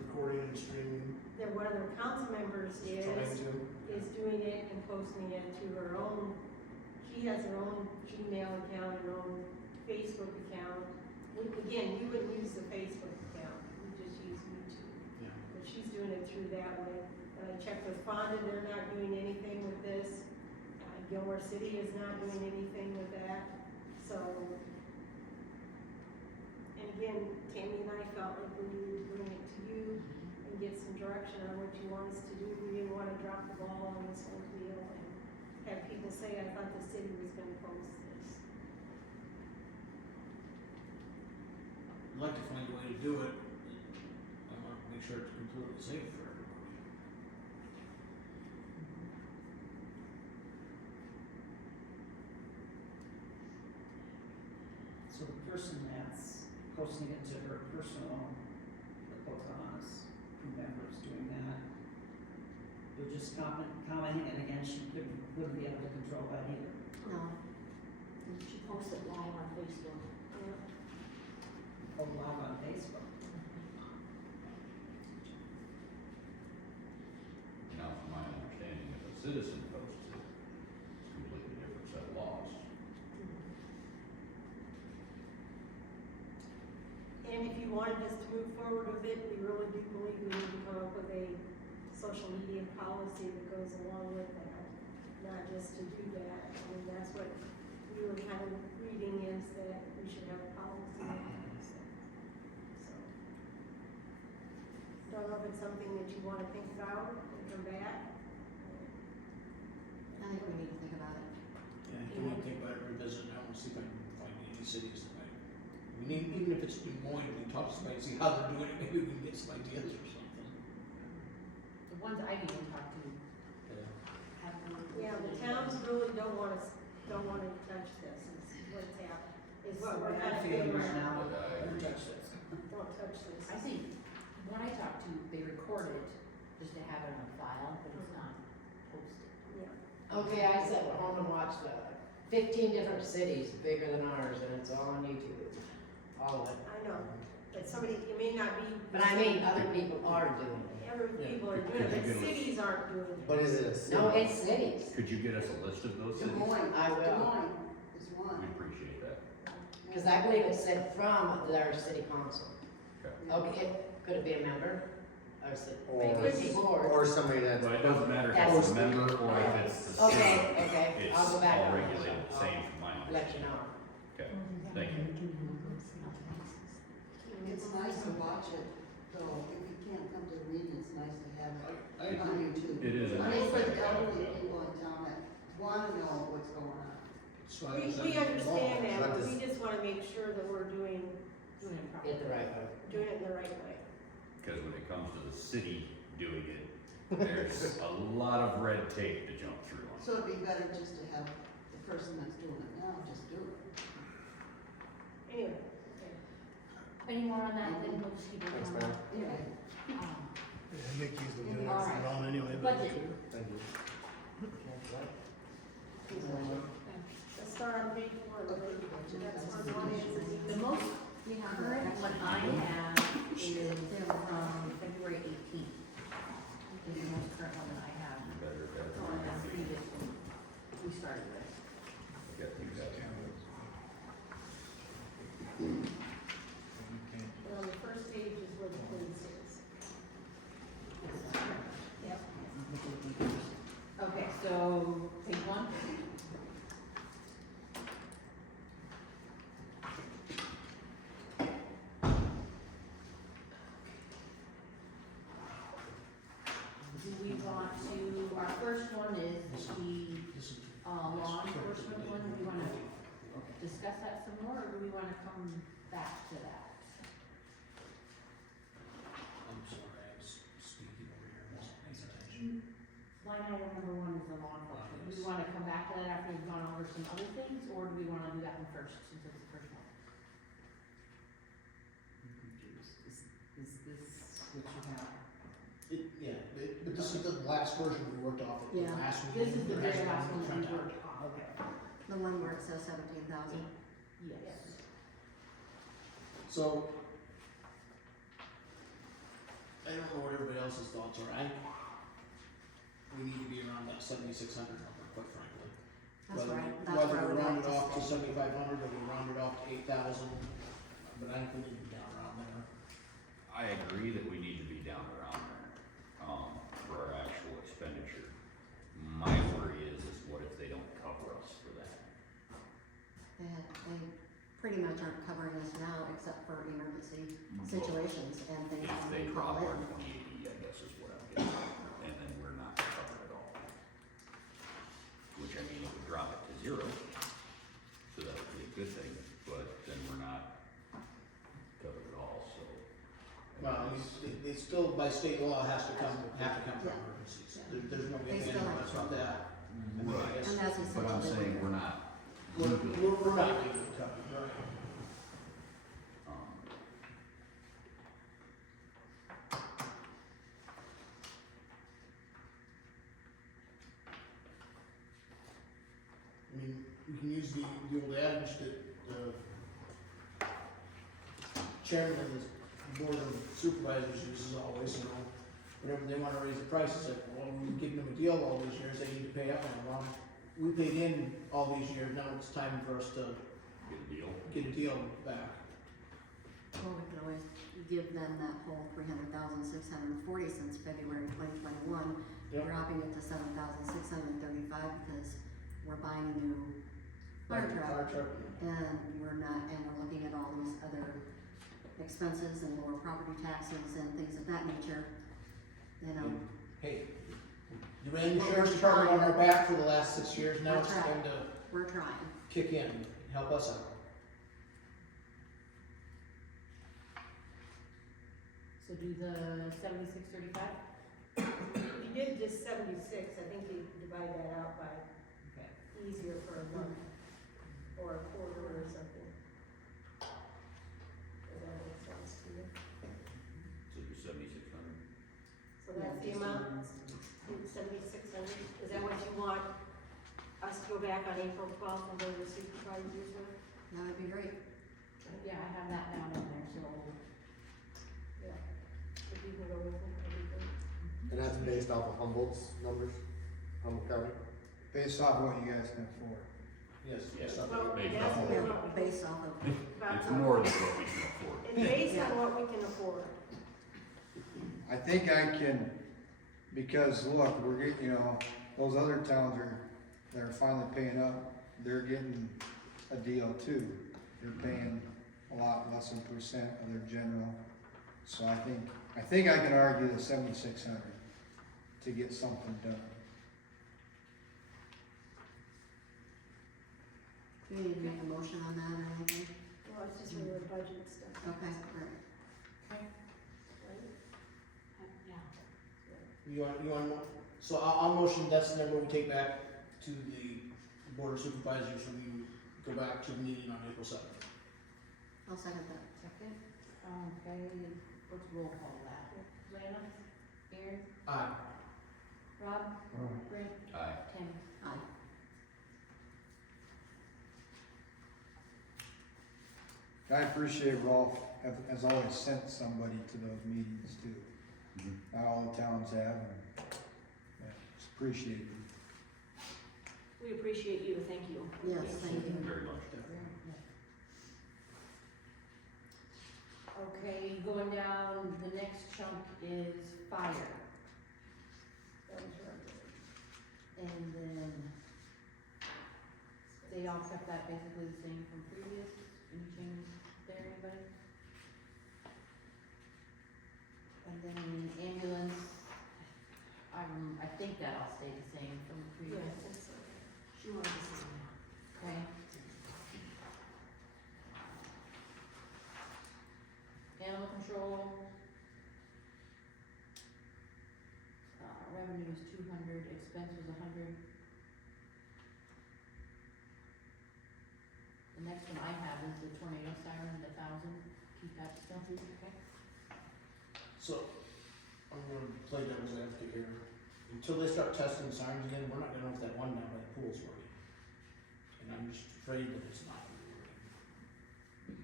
recording and streaming, That one of their council members trying to? is doing it and posting it to her own, she has her own Gmail account, her own Facebook account. Again, we wouldn't use the Facebook account, we just use YouTube. Yeah. But she's doing it through that way. And I checked with Fonda, they're not doing anything with this. Gilmore City is not doing anything with that, so. And again, Tammy and I felt like we needed to bring it to you and get some direction on what you want us to do. We didn't wanna drop the ball on this whole deal and have people say, I thought the city was gonna post this. I'd like to find a way to do it. I want to make sure it's completely safe for everybody. So the person that's posting it to her personal, the Pocahontas, whomever's doing that, do were just commenting, and again, she wouldn't be able to control that either. No, She posted live on Facebook. Oh, live on Facebook. Now, from my understanding, if a citizen posts it, it's a completely different set of laws. And if you wanted us to move forward with it, we really do believe we need to come up with a social media policy that goes along with that. Not just to do that, I mean, that's what we were kind of reading is that we should have a policy on that, so. Don't know if it's something that you wanna think about and come back. I think we need to think about it. Yeah, I can think about it, revisit it, I want to see if I can find any cities that might, I mean, even if it's Des Moines, we can talk to somebody, see how they're doing it, maybe we can get some ideas or something. The ones I've even talked to have. Yeah, the towns really don't wanna touch this, is what's happening, is what we're kind of feeling feeling right now. But Don't touch this. Don't touch this. I think, when I talked to, they record it just to have it on file, but it's not posted. Yeah. Okay, I sat at home and watched 15 different cities bigger than ours, and it's all on YouTube. All of it. I know, but somebody, it may not be. But I mean, other people are doing it. Other people are doing it, but cities aren't doing it. But is it a city? No, it's cities. Could you get us a list of those cities? I will, We appreciate that. because I believe it said from their city council. Okay. Okay, could it be a member? Or is it Or, maybe a board? or somebody that's. But it doesn't matter if That's- it's a member or if it's the city. Okay, I'll go back. It's all on it. regulated the same from my I'll let you understanding. know. Okay, thank you. It's nice to watch it, though, if you can't come to the meeting, it's nice to have I it on YouTube. It is a I nice mean, for thing the to have, elderly yeah. people in town that wanna know what's going on. So I We guess I- understand that, But but this- we just wanna make sure that we're doing Doing it properly. Get the right one. it in the right way. Because when it comes to the city doing it, there's a lot of red tape to jump through on. So it'd be better just to have the person that's doing it now just do it. Anyway, okay. Any more on that, then we'll just keep it Thanks, on. ma'am. Um, Mickey's the one that's put on anyway, Budget. Thank you. Let's start on page 4, that's where one is. The most current one I have is from February 18th. Is the most current one that I have. You better have So on that previous one, we started with. Get things out. And on the first page is where the police is. Yep. Okay, so page 1. Do we want to, our first one is the This is. law enforcement one, do we wanna discuss that some more, or do we wanna come back to that? I'm sorry, I was speaking over here, I wasn't paying attention. Line item number 1 is the law enforcement, do we wanna come back to that after we've gone over some other things, or do we wanna do that one first, since it's the first one? Is this what you have? But this is the last version we worked off at the Yeah. last meeting. This is the There very hasn't last been one that we printout. worked on. Okay. The one where it says 17,000. Yes. So, I don't know what everybody else's thoughts are, we need to be around that 7,600 number, quite frankly. That's whether, right, that's where I whether we would round like it to off to stay. 7,500 or we round it off to 8,000, but I think we need to be down around there. I agree that we need to be down around there, for our actual expenditure. My worry is what if they don't cover us for that? They pretty much aren't covering us now except for emergency situations and things If that they we drop call our in. 2080, I guess is what I'm getting at, and then we're not covered at all. Which I mean, it would drop it to 0, so that would be a good thing, but then we're not covered at all, so. Well, they still, by state law, have to come from Yeah. emergencies. There's no They way still have that's to. not that. I mean, I Right. guess And that's But I'm essentially. saying we're not We're legally. not legally covered, right? um, mean, we can use the old adage that the chairman of the board of supervisors uses always, you know, whenever they wanna raise the prices, like, well, we've given them a deal all these years, they need to pay up on it. Well, we paid in all these years, now it's time for us to Get a deal. get a deal back. Or we could always give them that whole $300,640 since February 2021, Yep. dropping it to $7,635 because we're buying a new fire truck. And we're looking at all these other expenses and lower property taxes and things of that nature, you know. Hey, you ran the sheriff's department on our back for the last 6 years, now it's time to We're trying. kick in, help us out. So do the 7635? If you did just 76, I think you divide that out by Okay. easier for a month or a quarter or something. Does that make sense to you? So do 7,600. So that's the amount, 7,600, is that what you want us to go back on April 12th and go to the supervisors with? That would be great. Yeah, I have that down in there, so. Yeah. If you can go with it, that'd be great. And that's based off of Humboldt's numbers, Humboldt County? Based off what you guys can afford. Yes, yes. Well, Based that's on what we Yeah, want. based off of, It's more than what we can afford. And based on what we can afford. I think I can, because look, we're getting, you know, those other towns that are finally paying up, they're getting a deal too. They're paying a lot less than percent of their general. So I think I can argue the 7,600 to get something done. do you need to make a motion on that or anything? Well, it's just really budget stuff. Okay, great. Right? Yeah. You want, so I'll motion that's the number we take back to the board of supervisors when we go back to the meeting on April 7th. I'll second that. Second, okay, let's roll call that. Lana? Aaron? Aye. Rob? Brent? Aye. Tammy? Aye. I appreciate Rolfe has always sent somebody to those meetings too. Mhm. Not all the towns have, and yeah, it's appreciated. We appreciate you, thank you. Yes, thank you. Very much. Okay, going down, the next chunk is fire. That was right. And then they all kept that basically the same from previous, any change there, anybody? And then ambulance, I think that all stayed the same from Yeah, previous. I think so. She wanted to see that. Okay. Animal control. Revenue is 200, expense was 100. The next one I have is the tornado siren, 1,000, keep that still, okay? So, I'm gonna play devil's advocate here. Until they start testing sirens again, we're not gonna know if that one down by the pool's working. And I'm just afraid that it's not gonna be working.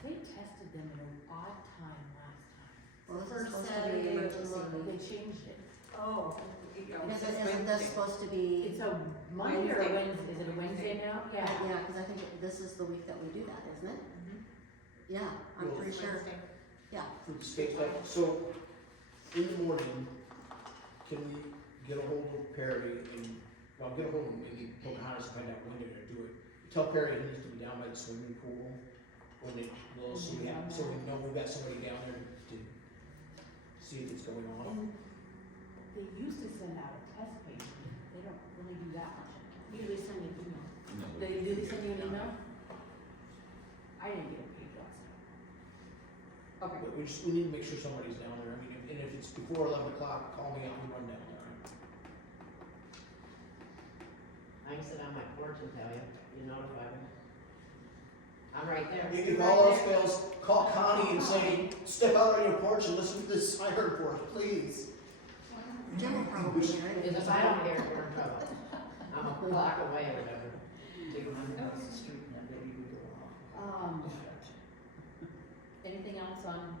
They tested them at an odd time last time. Well, this is First supposed to be Saturday of the emergency month, week. they changed it. Oh, Isn't this supposed to be? It's a Monday or a Wednesday, is it a Wednesday now? Yeah. Yeah, cause I think this is the week that we do that, isn't it? Yeah, I'm Well, pretty sure, yeah. For the state stuff, so, in the morning, can we get a hold of Perry and, well, get a hold of maybe Pocahontas and find out when they're gonna do it. Tell Perry he needs to be down by the swimming pool when they, well, so we know we've got somebody down there to see if it's going on. And they used to send out a test page, they don't really do that much anymore. Usually send me an email. No, Did they send you an email? I didn't get a page last night. Okay. But we need to make sure somebody's down there, I mean, and if it's before 11 o'clock, call me, I'll run down there. I can sit on my porch and tell you, you notify me. I'm right there. If all else fails, call Connie and say, step out on your porch and listen to this siren for us, please. Jim will probably hear it. Because if I don't hear it, we're in trouble. I'm a block away or whatever. Take them across the street and that baby would go off. Anything else on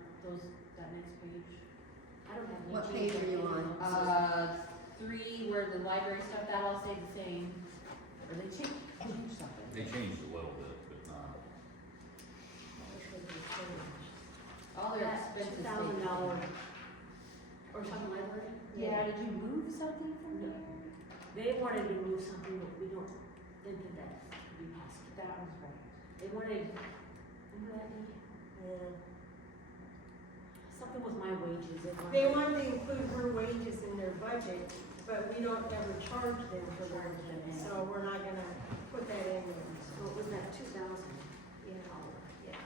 that next page? I don't have any. What change page are you on? anything. 3, where the library stuff, that all stayed the same, or they changed something? They changed a little bit, but not. All their That expenses stayed. $2,000 or something library? Yeah, did you move something from No. there? They wanted to move something, but we didn't think that would be possible. That was right. They wanted, remember that day? Yeah. Something was my wages, They wanted to include her wages in their budget, but we don't ever charge them for their wages, so we're not gonna put that in there. So it was that 2,000. Yeah, yeah,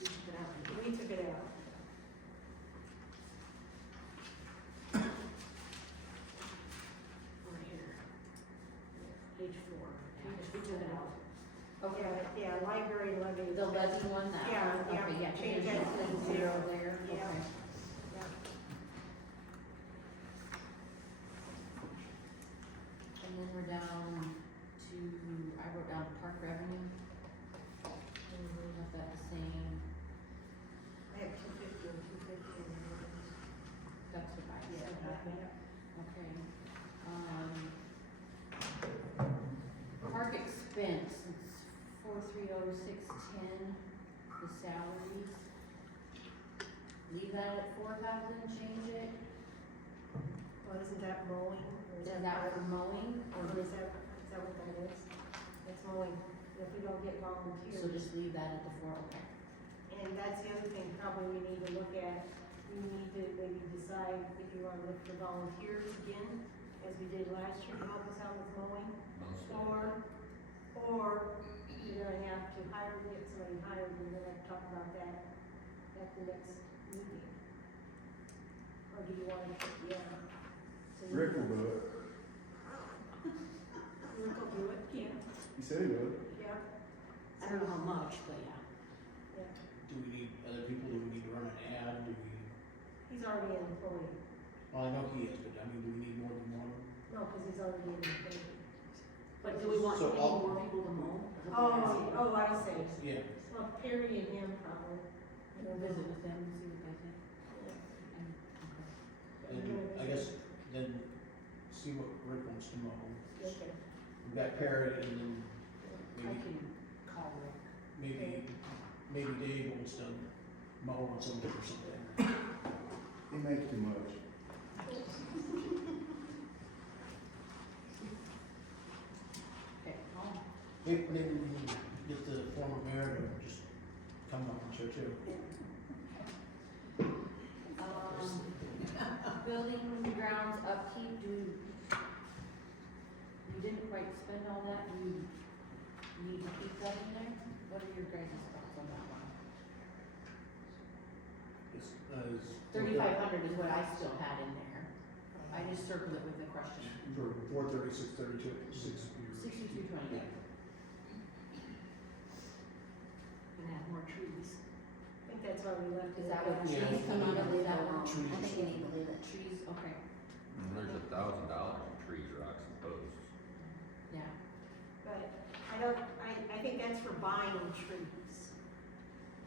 We took it out. we took it out. Over here. Page 4. We took it out. Okay, Yeah, library levy. the levy one, that Yeah, one, yeah, okay, yeah, change because that it to says 0 0. there, Yeah. okay. Yeah. And then we're down to, I wrote down park revenue. And we left that the same, I have 250 and 250 in there. that's what I Yeah, said, yeah. okay. Park expense, it's 430,610, the salaries. Leave that at 4,000, change it, Well, isn't that mowing? Or is that for mowing, Or or is that what that is? It's mowing, if we don't get volunteers. so just leave that at the 4, okay. And that's the other thing probably we need to look at. We need to maybe decide if you want to look for volunteers again, as we did last year to help us out with mowing. Most of Or you're gonna have to get somebody hired, we're gonna have to talk about that at the next meeting. Or do you want to, yeah. So you- Rick will do it. Rick will do it, yeah, He said he would. yeah, I don't know how much, but yeah. yeah. Do we need other people, do we need to run an ad, do we, He's already an employee. well, I know he is, but I mean, do we need more than one? No, because he's already an employee. But do we want So any I'll- more people to mow? Oh, I see. Yeah, Well, Perry and him probably. I We'll don't know. visit with them and see what they think. Yeah. And, okay. then I guess, then see what Rick wants to mow. Okay. We've got Perry and then I maybe, can call Rick. maybe Dave wants to mow on something or something. He makes too much. Okay, I'll Maybe we can get the former mayor to just come up and show too. Building grounds upkeep, you didn't quite spend all that, do you need to keep that in there? What are your guys' thoughts on that one? It's, 3,500 is what I still had in there. I just circled it with the question. For 436, 32, 6 years. 6220. Yeah. Gonna have more trees. I think that's why we left it. Is that at what Yeah. trees come out of Leave that that one? alone. I think you need to leave it. Trees, okay, And there's $1,000 in trees, rocks, and posts. yeah. But I think that's for buying trees,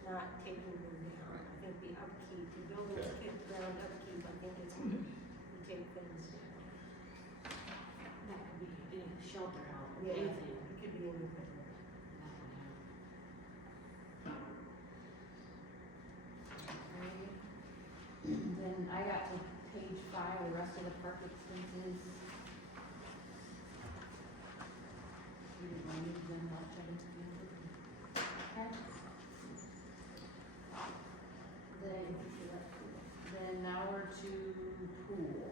not taking them down. I think the upkeep, the buildings, Okay. ground upkeep, I think it's when we take things down. That could be any shelter house, Yeah, anything. it could be anything. Then I got to page 5, the rest of the park expenses. You didn't want me to then watch everything. Okay. Then now we're to pool.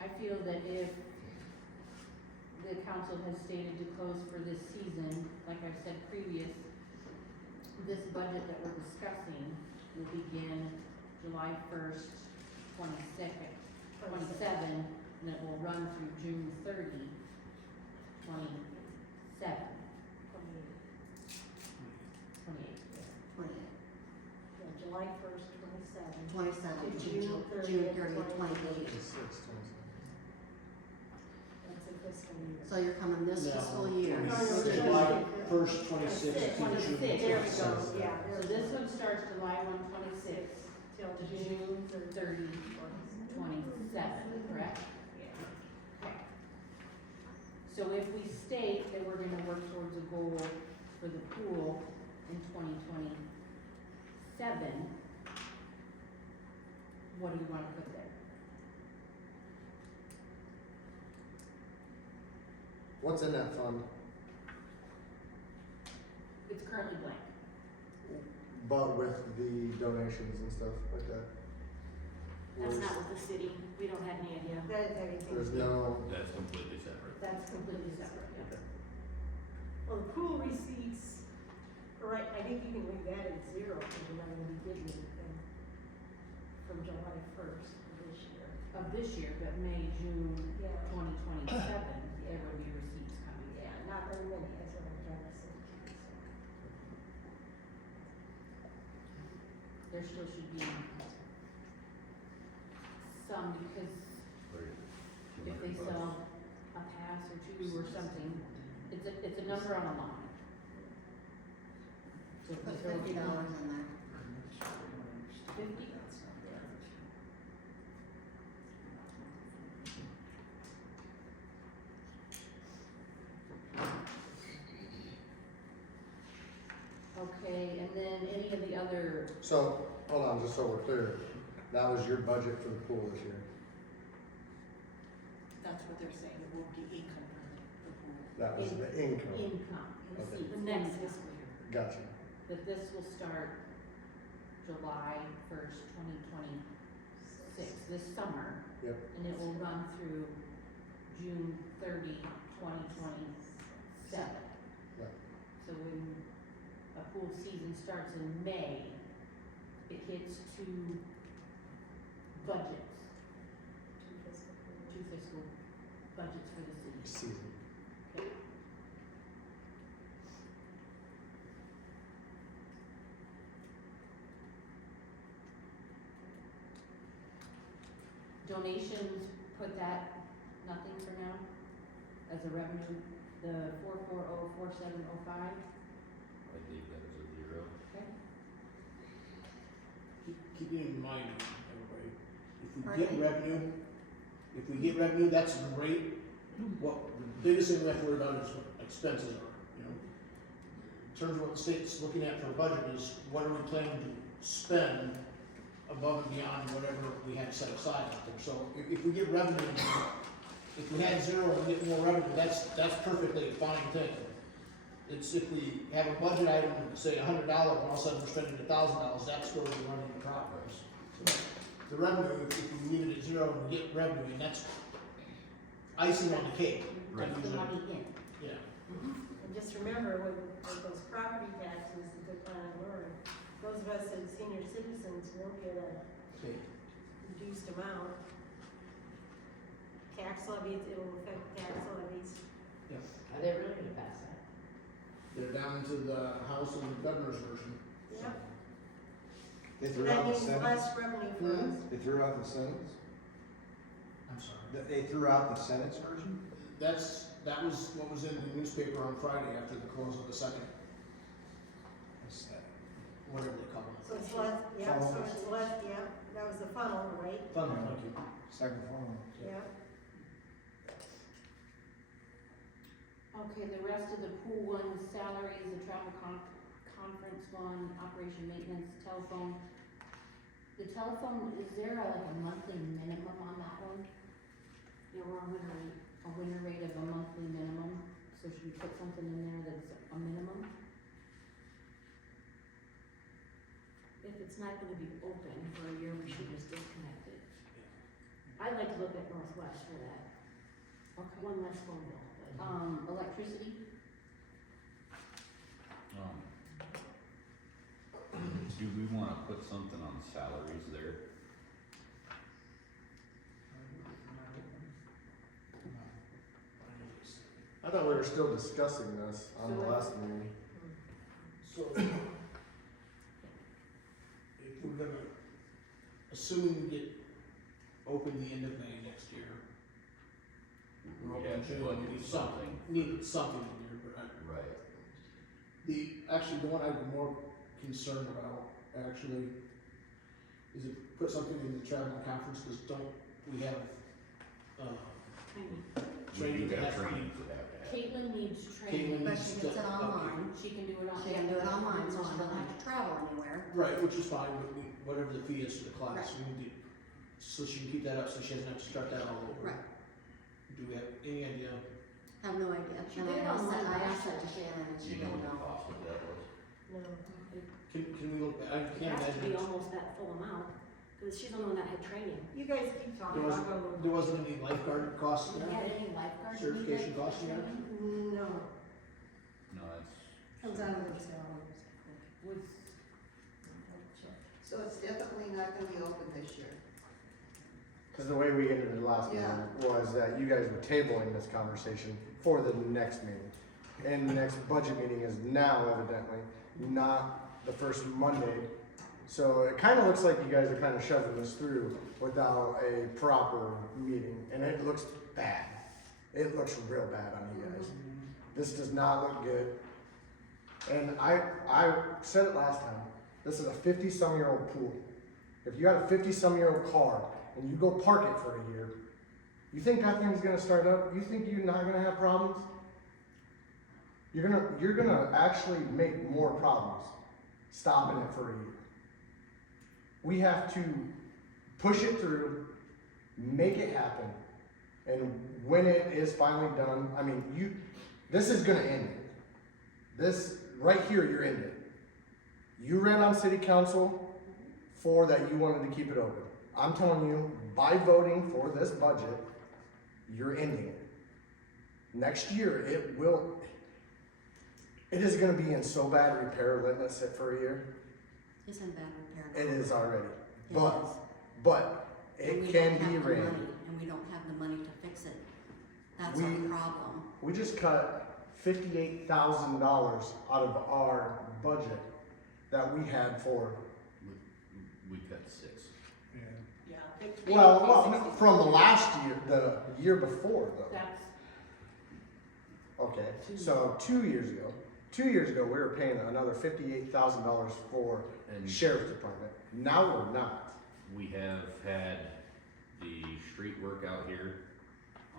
I feel that if the council has stated to close for this season, like I've said previous, this budget that we're discussing will begin July 1st, 22nd, 27, and it will run through June 30, 27. 26, 27. That's a fiscal year. So you're coming this No, fiscal year. 26, July 1st, 26 to June 26. There we 27. go, yeah. So this one starts July 1, 26 Till to June 30, 27, correct? Okay. So if we state that we're gonna work towards a goal for the pool in 2027, what do you wanna put there? What's in that fund? It's currently blank. But with the donations and stuff like that? That's Where's- not with the city, we don't have any idea. That is everything. There's no, That's completely separate. That's completely separate, yeah. Well, the pool receipts, right, I think you can leave that at zero, because you're not gonna be getting anything from July first of this year. Of this year, but May, June Yeah. 2027, there will be receipts coming. Yeah, not very many, that's what I'm trying to say. There still should be some, because if they sell a pass or two or something, it's a number on a line. So if Put we throw $50 in there. 50? Okay, and then any of the other, so, hold on, just so we're clear, that was your budget for the pool this year? That's what they're saying, it won't be income from the pool. That was the income? income, Okay. receipts. The next fiscal year. Gotcha. But this will start July 1st, 2026, this summer. Yep. And it will run through June 30, 2027. Right. So when a pool season starts in May, it hits two budgets, two fiscal budgets for the city. Season. Donations, put that, nothing for now, as a revenue, the 4404705, I leave that as a zero. okay? Keep it in mind, everybody, if we Pardon get me? revenue, that's great. What, the biggest thing we have to worry about is what expenses are, you know? In terms of what the state's looking at for a budget is, what are we planning to spend above and beyond whatever we had set aside out there? So if we get revenue, if we had zero and we get more revenue, that's perfectly a fine thing. It's if we have a budget item, say $100, and all of a sudden we're spending $1,000, that's where we're running into problems. So the revenue, if we leave it at zero and we get revenue, and that's icing on the cake. Right. That's the money in. Yeah. And just remember, with those property taxes, the good plan I learned, those of us as senior citizens won't get a Okay. reduced amount. Tax levies, it will affect tax levies. Are they really gonna pass that? They're down to the House and the Governor's version. Yep. They So threw that out the means sentence, less revenue for us. they threw out the sentence, I'm sorry. they threw out the sentence version? That was what was in the newspaper on Friday after the close of the second, What's that? whatever they call it. So it's less, yeah, so it's less, yeah, that was the funnel, right? Funnel, thank you. Second form. Yeah. Okay, the rest of the pool ones, salaries, the travel conference one, operation maintenance, telephone. The telephone, is there like a monthly minimum on that one? Yeah, we're on winter rate. A winter rate of a monthly minimum, so should we put something in there that's a minimum? If it's not gonna be open for a year, we should just disconnect it. I'd like to look at Northwest for that, Okay. one less phone bill, but. Electricity, Do we wanna put something on salaries there? I thought we were still discussing this on the last meeting. So, if we're gonna, assuming we get open the end of May next year. We're We open have to June, budget we need something. needed something in there, but Right. Actually, the one I'd be more concerned about, actually, is if put something in the travel and conference, cause don't we have, Training. We training do that have has to be. trainings that have to happen. Caitlin needs Caitlin training, But needs she to gets it online, she can do it on. she can do it online, so she doesn't have to travel anywhere. Right, which is fine, but whatever the fee is for the class, Right. we need to, so she can keep that up, so she doesn't have to start that all over. Right. Do we have any idea? Have no idea, She and did it I asked online that last to year. Shannon, and Do she you know didn't what the know. cost of that was? No, Can we look back, I it can't has to be imagine, almost that full amount, cause she's the only one that had training. You guys keep talking, There I'll go. there wasn't any lifeguard costs Do in you there? have any lifeguard? Certification costs in there? No, No, that's. comes out of the salaries. Was, So it's definitely not gonna be open this year. Cause the way we ended the last Yeah. meeting was that you guys were tabling this conversation for the next meeting. And the next budget meeting is now evidently, not the first Monday. So it kinda looks like you guys are kinda shoving this through without a proper meeting, and it looks bad. It looks real bad on you guys. This does not look good. And I said it last time, this is a 50-some-year-old pool. If you had a 50-some-year-old car and you go park it for a year, you think that thing's gonna start up? You think you're not gonna have problems? You're gonna actually make more problems stopping it for a year. We have to push it through, make it happen, and when it is finally done, I mean, this is gonna end it. This, right here, you're ending it. You ran on city council for that you wanted to keep it open. I'm telling you, by voting for this budget, you're ending it. Next year, it is gonna be in so bad repair, letting it sit for a year. It's in bad repair. It is already, It but, is. but And it we can don't be have the ran. money, and we don't have the money to fix it. That's We- our problem. We just cut $58,000 out of our budget that we had for, We cut 6. Yeah. they- well, from the last year, the year before though. that's, Okay, so 2 years ago, we were paying another $58,000 for And sheriff's department. Now we're not. we have had the street work out here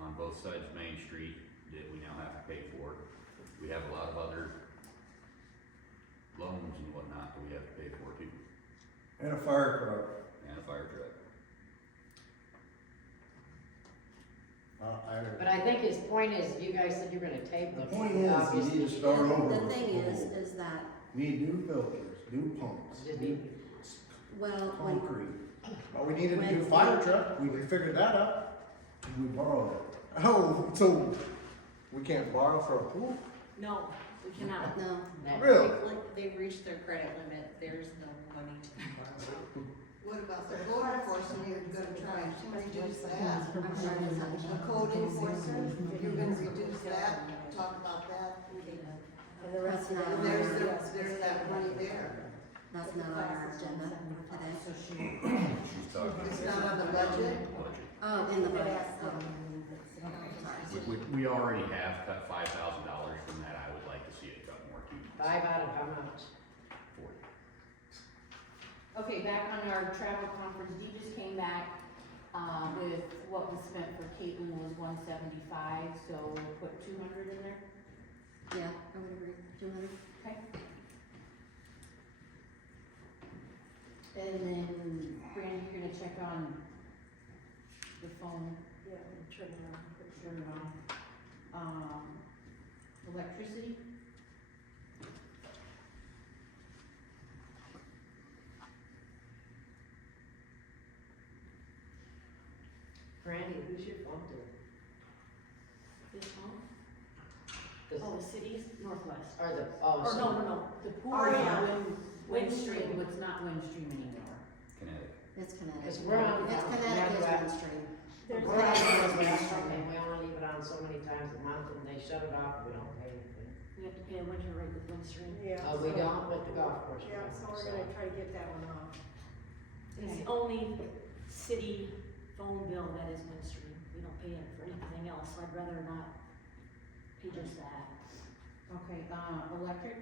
on both sides of Main Street that we now have to pay for. We have a lot of other loans and whatnot that we have to pay for too, And a fire truck. and a fire truck. But I think his point is, you guys said you're gonna tape The them. point is, you Obviously, need to start over. The with thing the is that, Need new filters, new pumps, Just new need- well, when, concrete. But we needed a new fire truck. We figured that out. We borrowed it. Oh, so we can't borrow for a pool? No, we cannot. no, Really? They've reached their credit limit, there's no money to be borrowed. What about the code enforcement, you're gonna try and reduce that? I'm sorry, is that The code enforcement, you're gonna reduce that, talk about that. And the rest of That's that. not- There's that money there. that's not on our agenda for today. so she, She's talking. It's not on the budget? Budget. Oh, in the budget, oh. We already have cut $5,000 from that. I would like to see it cut more too. 5 out of how much? 40. okay, back on our travel conference, Dee just came back, with what was spent for Caitlin was 175, so we'll put 200 in there. Yeah, I would agree, 200. Okay. And then Brandy, you're gonna check on the phone, Yeah, turn it on. turn it on. Electricity, Randy, who's your phone to? This phone? Does- Oh, the cities, Northwest. Or the, Or no, no, no. the pool Oh, is yeah. Windstream, it's not Windstream anymore. Kinetic. It's Kinetic. Cause we're on. It's Kinetic is Windstream. There's We're on that. Windstream, and we only leave it on so many times a month, and they shut it off, we don't pay anything. We have to pay a winter rate with Windstream. Yeah. Oh, we so- don't with the golf course. Yeah, so we're gonna try to get that one off. It's the only city phone bill, that is Windstream, we don't pay it for anything else, so I'd rather not pay just that. Okay, electric?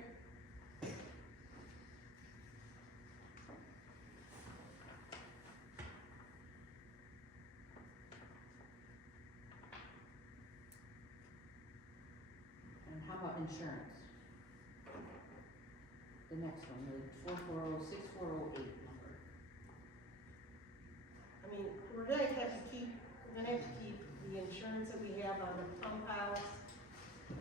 And how about insurance? The next one, the 6408 number. I mean, we're gonna have to keep the insurance that we have on the pump house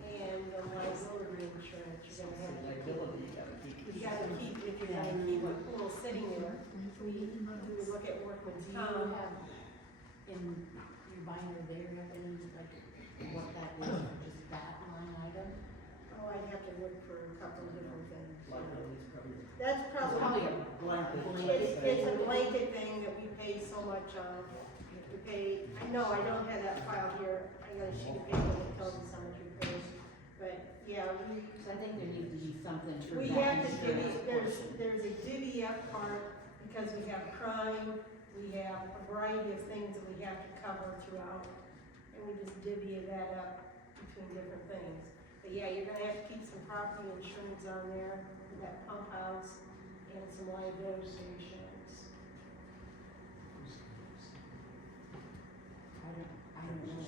and the liability insurance, you're gonna have to. Liability, you gotta keep. You gotta keep, if you're gonna keep a pool sitting there, we look at workman's Do you comp. have in your binder there, any, like, what that is, or just that line item? Oh, I'd have to look for a couple of different things. Liability's probably. That's It's probably probably, a blanket. it's a blanket thing that we pay so much on. We pay, I know, I don't have that file here, I got a sheet of paper that tells us how much we pay. But, yeah, So I think there needs to be something for we that have to insurance divvy, portion. there's a divvy up part, because we have crime, we have a variety of things that we have to cover throughout. And we just divvy that up between different things. But yeah, you're gonna have to keep some property insurance on there, for that pump house, and some liability insurance. I don't know.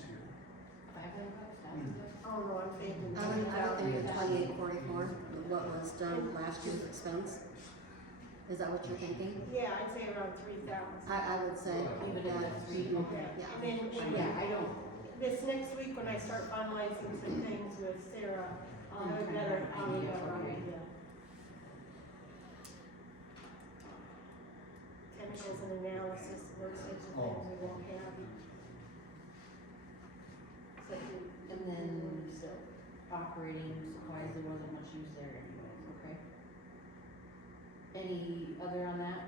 $500, $1,000? Oh, no, I'm thinking. I would think of 2844, what was done last year's expense. Is that what you're thinking? Yeah, I'd say around 3,000. I would say, Leave it at 3, okay. Yeah, yeah. and then when Yeah, I don't. this next week, when I start finalizing some things with Sarah, I'll have a better idea. Chemicals and analysis, those types of things we won't have. And then operating supplies, there wasn't much use there anyways, okay? Any other on that?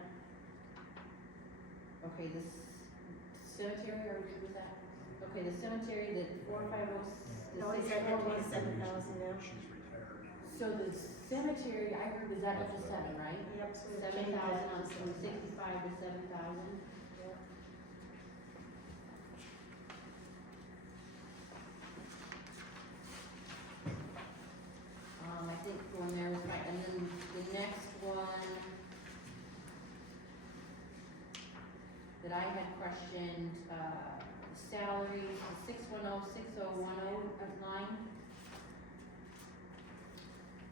Okay, this cemetery, are we good with that? Okay, the cemetery, the 4506, No, it's at 27,000 now. So the cemetery, I heard, is that up to 7, right? Yep, so we've changed 7,000 that on to from 65 to 7,000. Yep. I think one there was fine, and then the next one that I had questioned, salaries, the 6106010 line.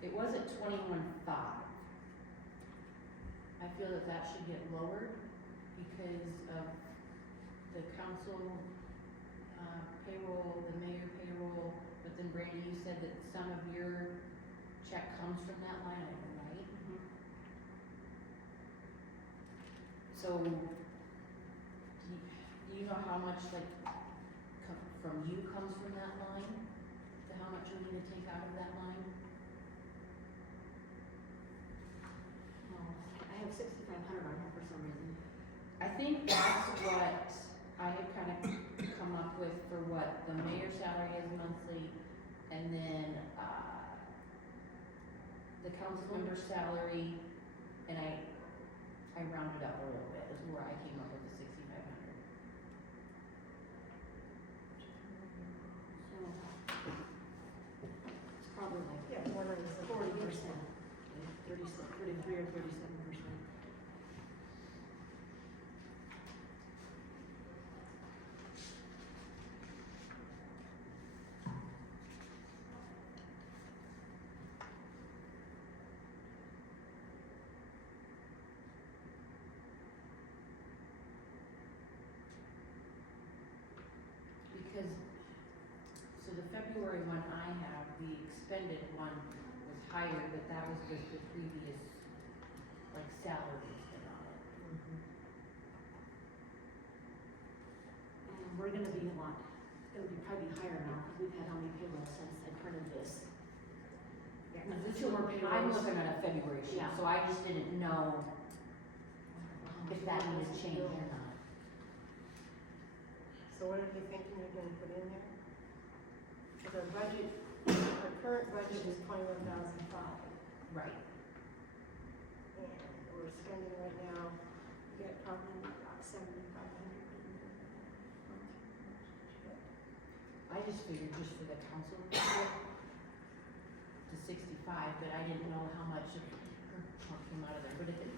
It was at 21.5. I feel that that should get lowered because of the council, payroll, the mayor payroll, but then Brandy, you said that some of your check comes from that line item, right? So, do you know how much, like, from you comes from that line? To how much we need to take out of that line? I have 6,500 on here for some reason. I think that's what I had kind of come up with for what the mayor's salary is monthly, and then, the council member's salary, and I rounded up a little bit, is where I came up with the 6,500. It's probably like Yeah, 100%. 40%, 33 or 37%. Because, so the February one I have, the expended one was higher, but that was just the previous, like, salary that's been on it. And we're gonna be a lot, it's gonna be probably higher now, because we've had how many payrolls since I printed this? Yeah, 'cause this Two more one, I'm payrolls. looking at a February sheet, Yeah. so I just didn't know if that needed to change or not. So what are you thinking you're gonna put in there? Cause our budget, our current budget is 21,005, Right. and we're spending right now, we got probably about 7,500. I just figured just for the council to 65, but I didn't know how much of her chunk came out of there, but if you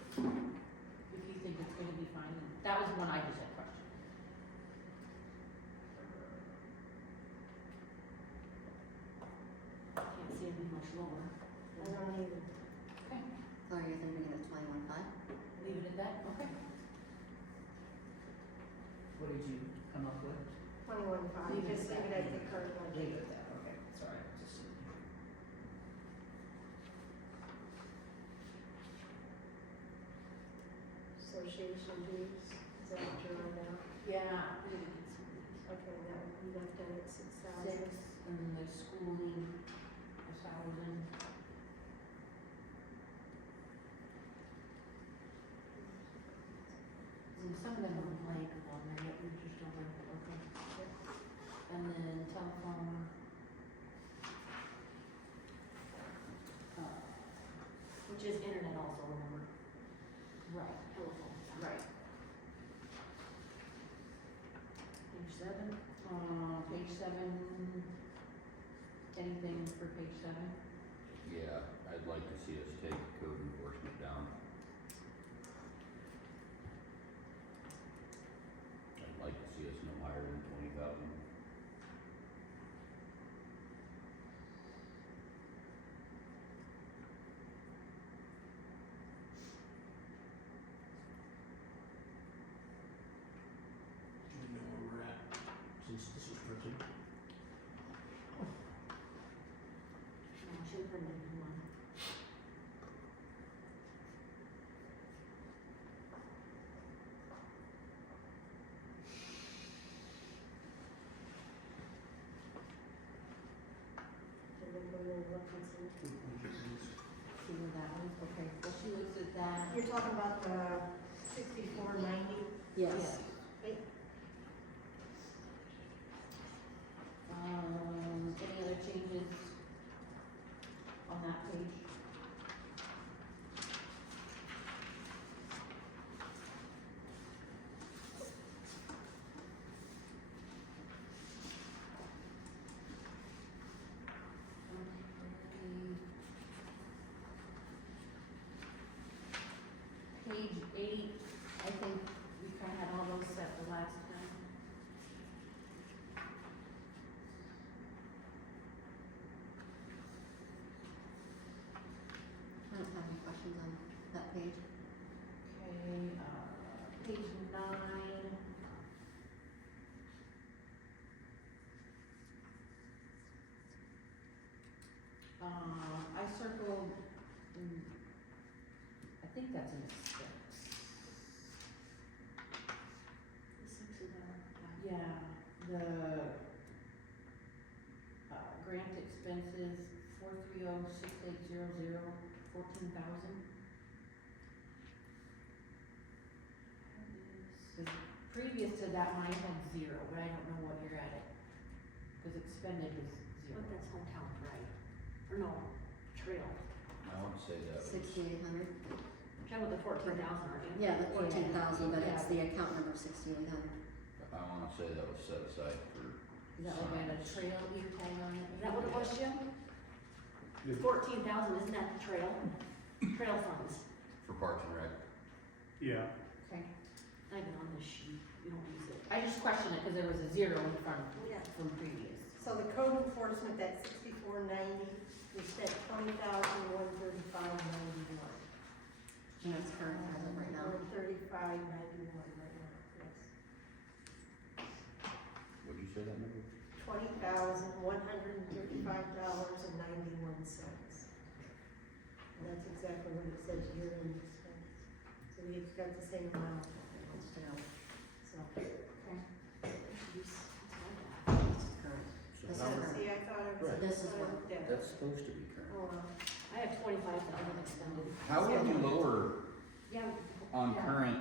think it's gonna be fine, then that was one I just had questioned. Can't see anything much lower. I don't even, Okay, So you're thinking of 21.5? leave it at that, okay. What did you come up with? 21.5, Leave it just at leave it that. at the current budget. Leave it at that, okay, sorry, just. Association dues, is that what you're on now? Yeah. Okay, that would be left in at 6,000. 6, and then the schooling, 1,000. And some of them are blank on there, that we just don't have, okay. And then telephone. Which is internet also, remember, Right, telephone. right. Page 7, Page 7, anything for page 7? Yeah, I'd like to see us take code enforcement down. I'd like to see us no higher than 20,000. Do we know where we're at since this was printed? no, I should have printed a new one. And then go in and look and see. See where that was, okay, well, she looks at that. You're talking about the 6490? Yes. Okay. Any other changes on that page? Page 8, I think we kinda had all those set the last time. I don't have any questions on that page. Okay, page 9. I circled, I think that's in 6. The 6 is our, Yeah, the, grant expenses, 4306800, 14,000. Cause previous to that, mine had 0, but I don't know what you're at it, cause expended was 0. But that's hometown, right? Or no, trail. I want to say that was. 6,800? Talking about the 14,000, aren't you? Yeah, the 14,000, but it's Yeah. the account number 6,800. I want to say that was set aside for. Is that like a trail you tag on it? Is that what it was, Jim? 14,000, isn't that the trail? Trail funds. For Parks and Rec. Yeah. Okay, Not even on this sheet, you don't use it. I just questioned it, cause there was a 0 in front Yeah. from previous. So the code enforcement, that 6490, we spent 20,135.91. And it's current as of right now. 135.91 right now, yes. What'd you say that number? $20,135.91. And that's exactly what it says year-end expense. So we've got the same amount still, so. Okay. Use, it's like that. This is current. So This how is much- current. See, I thought it was. Right. This is I what- looked at it. That's supposed to be current. Oh, well. I have 25,000 expended. How would you lower Yeah. on yeah. current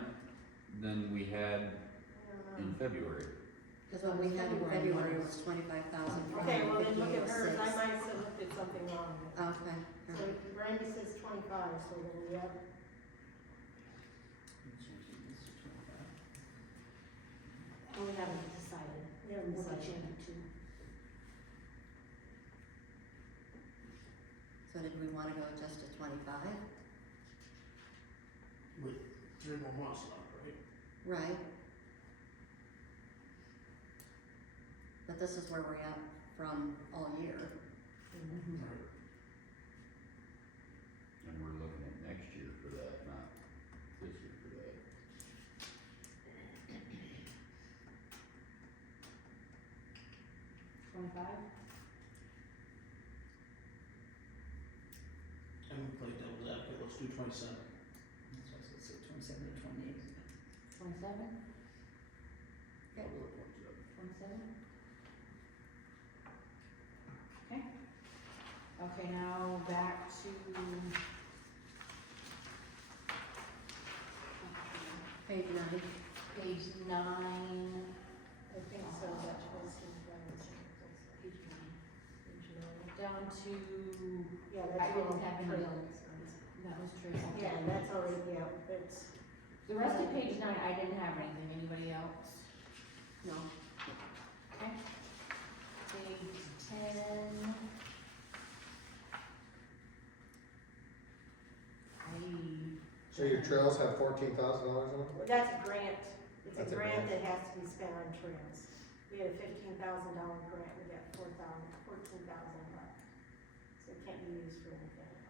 than we had I in don't know. February? Because what we had in February was 25,000. Okay, well then look at hers, I 458.06. might have looked at something wrong. Okay. So Randy says 25, so then, yep. Oh, we haven't decided. We haven't We'll be decided. changing to. So did we wanna go just to 25? With 3 more months left, right? Right. But this is where we're at from all year. Right. And we're looking at next year for that, not this year for that. I'm gonna play devil's advocate, let's do 27. That's what I was gonna say, 27 to 28. 27? I'll go with 27. 27? Okay. Okay, now back to, Page 9. page 9. I think so, that was his balance. Page nine. Down to, Yeah, I that's all didn't have any, trail. that was trail. Yeah, that's already, yeah, it's, The rest of page 9, I didn't have anything, anybody else? No. Okay. Page 10. So your trails have $14,000 on them? that's a grant, it's That's a a grant grant. that has to be spent on trails. We had a $15,000 grant, we got 14,000 left. So it can't be used for anything else.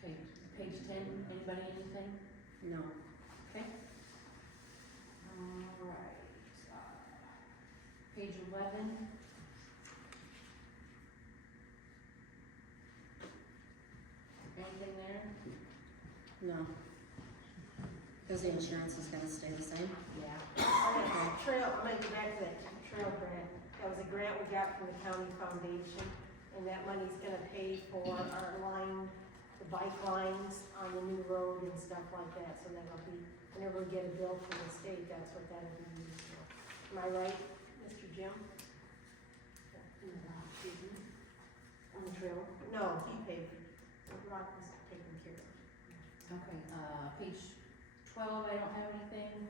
Okay, page 10, anybody, anything? No. Okay. Alright, page 11. Anything there? No. Cause the insurance is gonna stay the same. Yeah. Trail, I'm gonna go back to that trail grant. That was a grant we got from the county foundation, and that money's gonna pay for our line, the bike lines on the new road and stuff like that, so that'll be, whenever we get a bill from the state, that's what that'll be used for. Am I right, Mr. Jim? On the trail. No, he paid, Rock was taken care of. Okay, page 12, I don't have anything.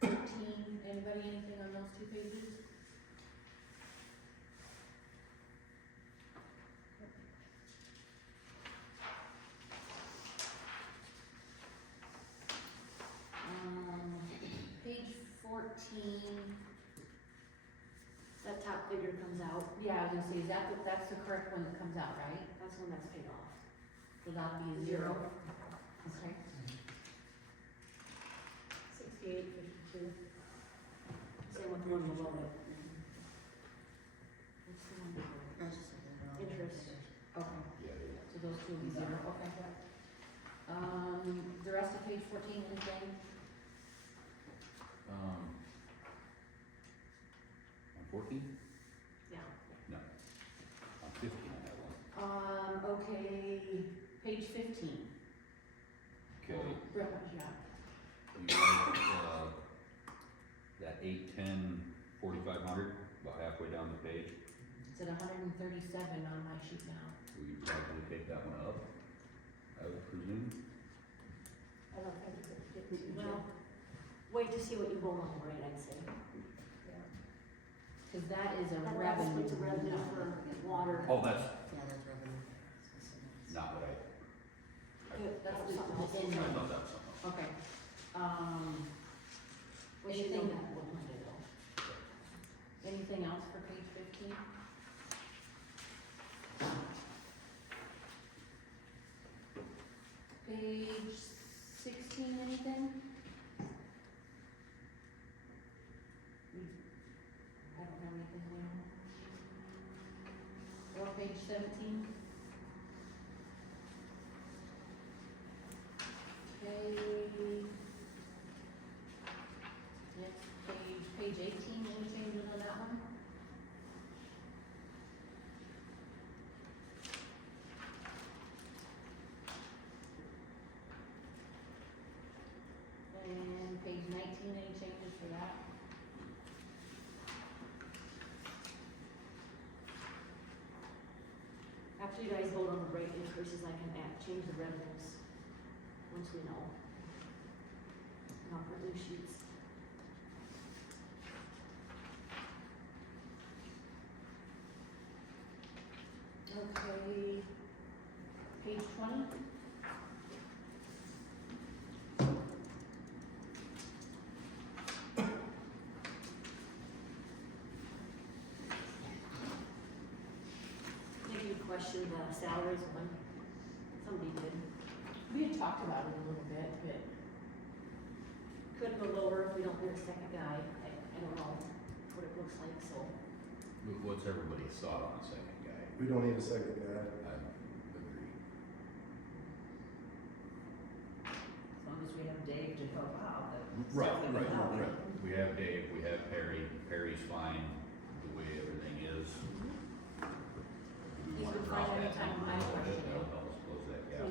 13, anybody, anything on those 2 pages? Page 14, That top figure comes out, yeah, I was gonna say, is that, that's the correct one that comes out, right? that's when that's paid off. So that'll be a 0. Okay. 6852. Same with the one below it. What's the one below it? I just looked at it all. Interest. Okay, Yeah, yeah. so those 2 will be 0, okay. The rest of page 14, anything? On 14? Yeah. No. On 15 I have one. Okay, page 15. Okay, Brett, yeah. you like, that 810 4500, about halfway down the page. It's at 137 on my sheet now. We could probably take that one up, I would presume. I don't think it's a 52. Well, wait to see what you vote on, right, I'd say. Cause that is a That's revenue. what's a revenue for water. Oh, that's Yeah, that's revenue. not what I, That's Or the, something else. the in I one. thought that was something else. Okay. We should know Anything, that one Monday though. anything else for page 15? Page 16, anything? I don't have anything there. Or page 17? Okay. Next page 18, any changes on that one? And page 19, any changes for that? After you guys vote on the rate increases, I can change the revenues, once we know. And I'll produce sheets. 'Cause Okay, page 20. I think you questioned the salaries one. Somebody did. We had talked about it a little bit, but Could go lower if we don't get a second guy. I don't know what it looks like, so. What's everybody's thought on a second guy? We don't need a second guy. I agree. As long as we have Dave to help out, that. Right, certainly right, help. right. We have Dave, we have Perry. Perry's fine the way everything is. We He's wanna been drop fine every that time number I a little bit, question that'll it. help us close that gap.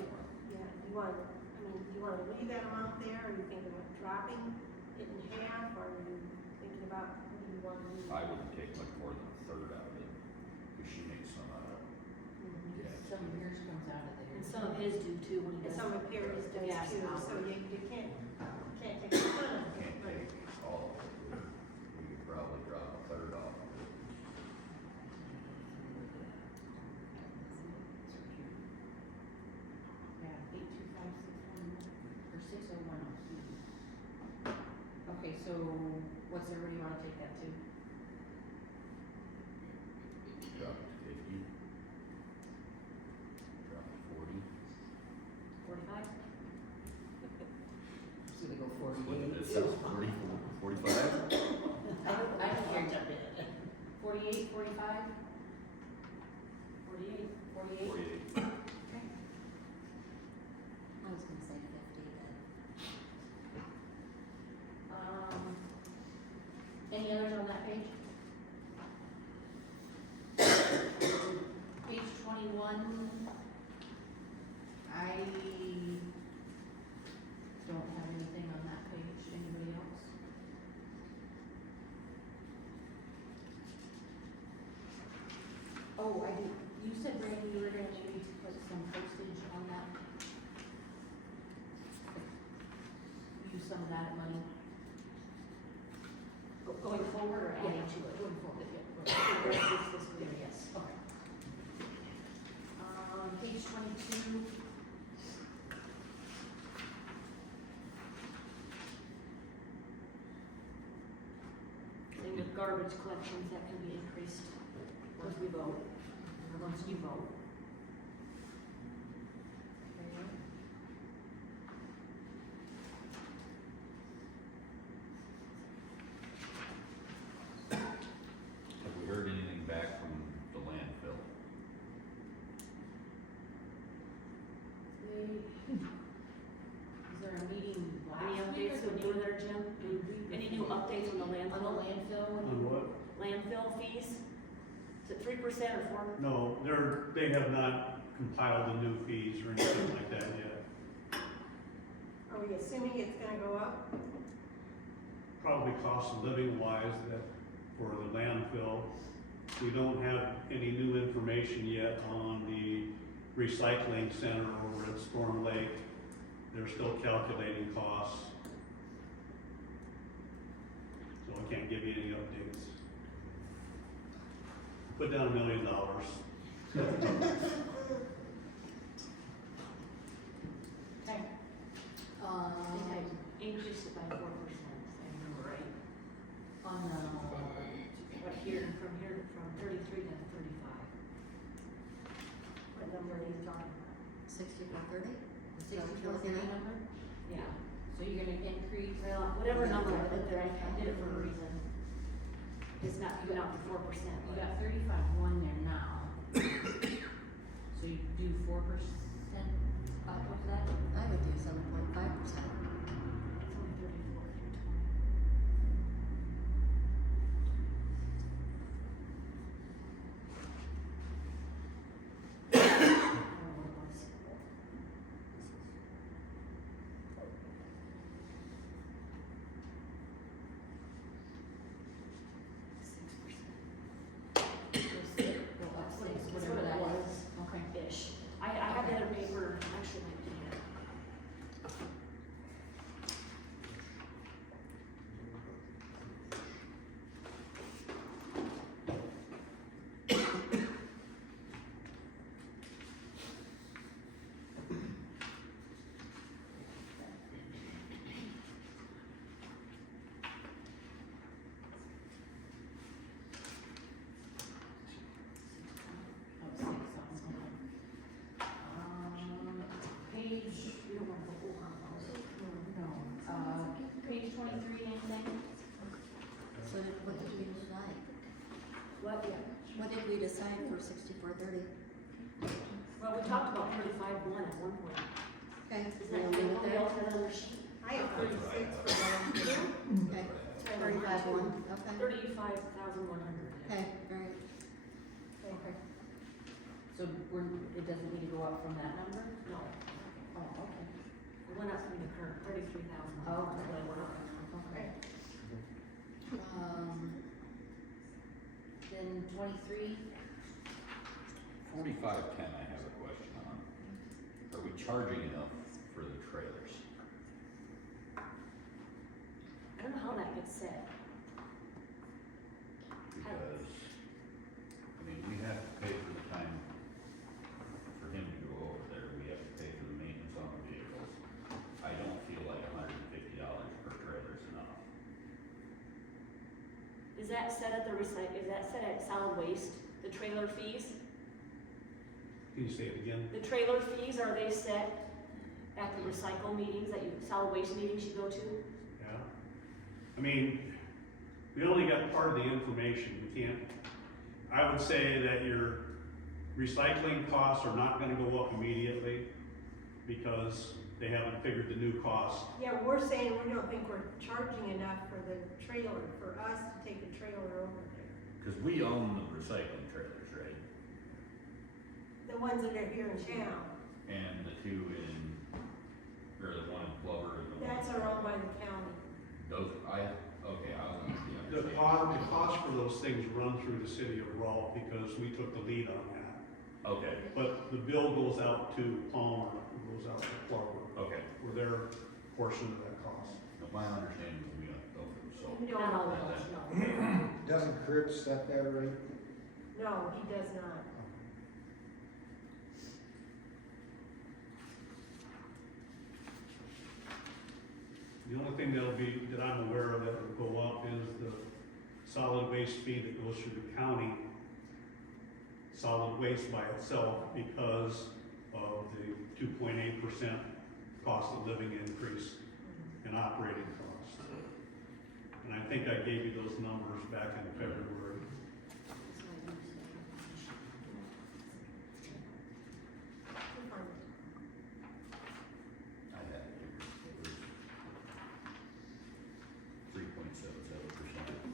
Yeah, you want, I mean, you wanna leave that amount there, or are you thinking of dropping it in half, or are you thinking about, what do you want to do? I wouldn't take much more than a third out of it, because she makes some out of it. Yeah. some of yours comes out of there. And some of his do too when he And does. some of Perry's the does gas too, power. so you can't take a ton of it, Can't but take all of it. We could probably drop a third off of it. Yeah, 82561 or 60102. Okay, so what's everybody wanna take that to? Drop it to 50. Drop it to 40. 45? So they go What 48. is it, 40, 45? I don't care, jump in. 48, 45, 48. 48? 48. Okay. I was gonna say 50, Any others on that page? Page 21, I don't have anything on that page. Anybody else? Oh, I do. You said, Brandy, you were gonna maybe put some postage on that. Use some of that money. Going forward or adding to it? Going forward, yeah. The rest of this fiscal year, yes. Okay. Page 22. Same with garbage collections, that can be increased once we vote, or once you vote. Have we heard anything back from the landfill? Is there a meeting Any last week? updates when you were there, Jim? Any new updates on the On the landfill? landfill? On what? Landfill fees? Is it 3% or 4? No, they have not compiled the new fees or anything like that yet. are we assuming it's gonna go up? Probably cost of living wise that for the landfill. We don't have any new information yet on the recycling center over at Storm Lake. They're still calculating costs. So I can't give you any updates. Put down $1 million. Okay. I think I increased it by 4%, if I remember right. On the, Right here, from 33 to 35. What number are you talking about? 6430? the 6430 number? Yeah. So you're gonna increase, Well, whatever number I put there, I did it for a reason. It's not even out to 4%. you but- got 35.1 there now. So you do 4% up of that? I would do 7.5%. It's only 34. I don't know what it was. What did we decide for 6430? Well, we talked about 35-1 at one point. Okay, Is we'll that leave it somebody there. else has on their sheet? I have That's what I 36 have. for volunteer. Okay, That's what I have on mine, 35-1, okay. 35,100. Okay, very, Okay. So it doesn't need to go up from that number? No, Oh, okay. it went up from the current 33,000. Oh, That's what I went up. Okay. Then 23, 4510, I have a question on. Are we charging enough for the trailers? I don't know how that gets set. Because, I mean, we have to pay for the time for him to go over there, we have to pay for the maintenance on the vehicles. I don't feel like $150 per trailer is enough. Is that set at the is that set at solid waste, the trailer fees? Can you say it again? The trailer fees, are they set at the recycle meetings solid waste meetings you go to? Yeah. I mean, we only got part of the information, we can't, I would say that your recycling costs are not gonna go up immediately because they haven't figured the new cost. Yeah, we're saying we don't think we're charging enough for the trailer, for us to take a trailer over there. Cause we own the recycling trailers, right? The ones that are here in town, And the two in, or the one in Plover and the one. that's are owned by the county. Those, okay, I was under the The understanding. cost for those things run through the city of Rolfe because we took the lead on that. Okay, But the bill goes out to Palmer, it goes out to Plover, okay. for their portion of that cost. But my understanding is we got both of them, so. We don't Not all know of that. those, no. Doesn't Cripps set that rate? No, he does not. The only thing that I'm aware of that will go up is the solid waste fee that goes through the county, solid waste by itself, because of the 2.8% cost of living increase in operating costs. And I think I gave you those numbers back in February. I had it here. It was 3.77%.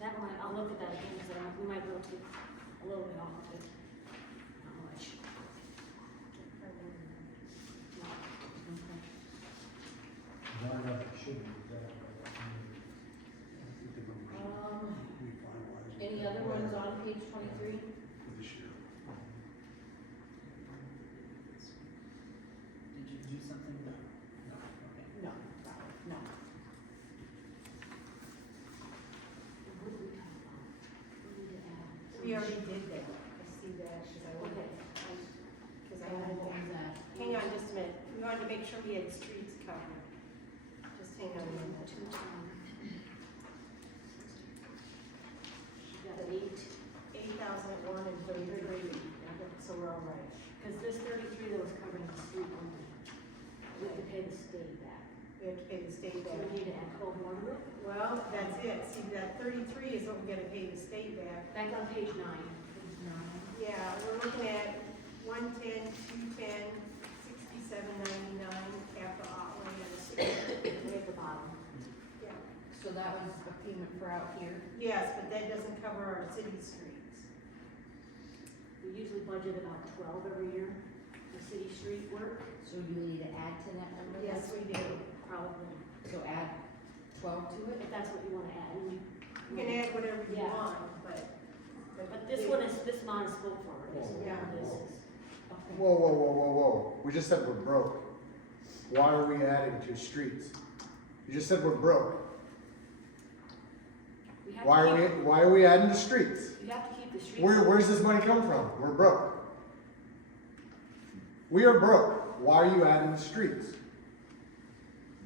That one, I'll look at that again, because we might be able to take a little bit off of it. Not much. Not enough, it should be that. We finalized any other ones on page 23? for this year. Did you do something? No. Okay. No, no. What did we talk about? We need to add. We already did that, I see that, cause I went, Okay. cause I What had, was that? hang on just a minute, we wanted to make sure we had streets covered. Just hang on a minute. We got 8,000 at one and 33, so we're all right. because this 33 that was covering the street only. We have to pay the state back. We have to pay the state So back. we need to add 12 more to it. Well, that's it, see, that 33 is what we gotta pay the state back. Back on page 9. Yeah, we're looking at 110, 210, 67.99, capital outlay and the state. Way at the bottom. Yeah. So that was a payment for out here? Yes, but that doesn't cover our city streets. We usually budget about 12 every year for city street work. So you need to add to that number? then? Yes, we do. Probably, So add 12 to it? if that's what you want to add. And You can add whatever you Yeah. want, but. But this one is, this amount is spoke for, this is Yeah. what this is. Okay. Whoa, whoa, whoa, whoa, whoa. We just said we're broke. Why are we adding to streets? You just said we're broke. We have Why to are we, keep, why are we adding to streets? you have to keep the streets. Where's this money come from? We're broke. We are broke. Why are you adding to streets?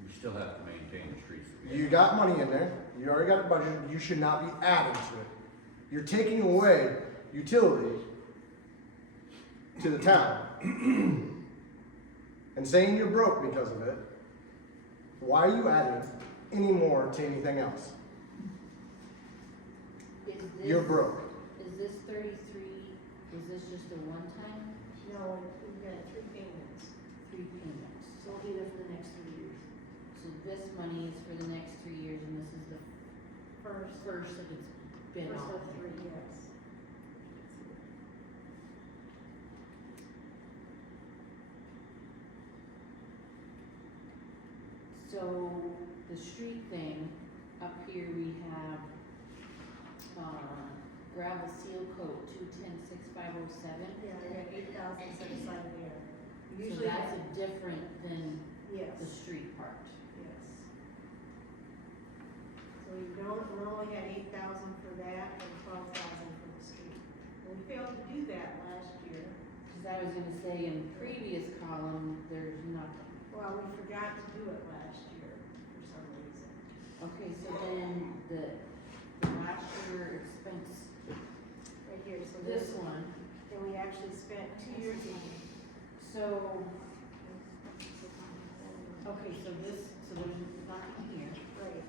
We still have to maintain the streets that we You have. got money in there. You already got it budgeted. You should not be adding to it. You're taking away utility to the town and saying you're broke because of it. Why are you adding any more to anything else? Is You're this, broke. is this 33, is this just a one-time, No, we've got 3 payments, 3 payments? So it'll be there for the next 3 years. So this money is for the next 3 years, and this is the first that it's been first on of 3, there. yes. So the street thing, up here we have, gravel seal coat, 2106507. Yeah, we have 8,000 set aside there. So Usually that's a different than yes, the street part. yes. So we normally had 8,000 for that and 12,000 for the street. And we failed to do that last year. Cause I was gonna say in previous column, there's nothing. Well, we forgot to do it last year for some reason. Okay, so then the last year expense, Right here, so this one, and we actually spent 2 years ago. so, okay, so this, so there's nothing here. Right.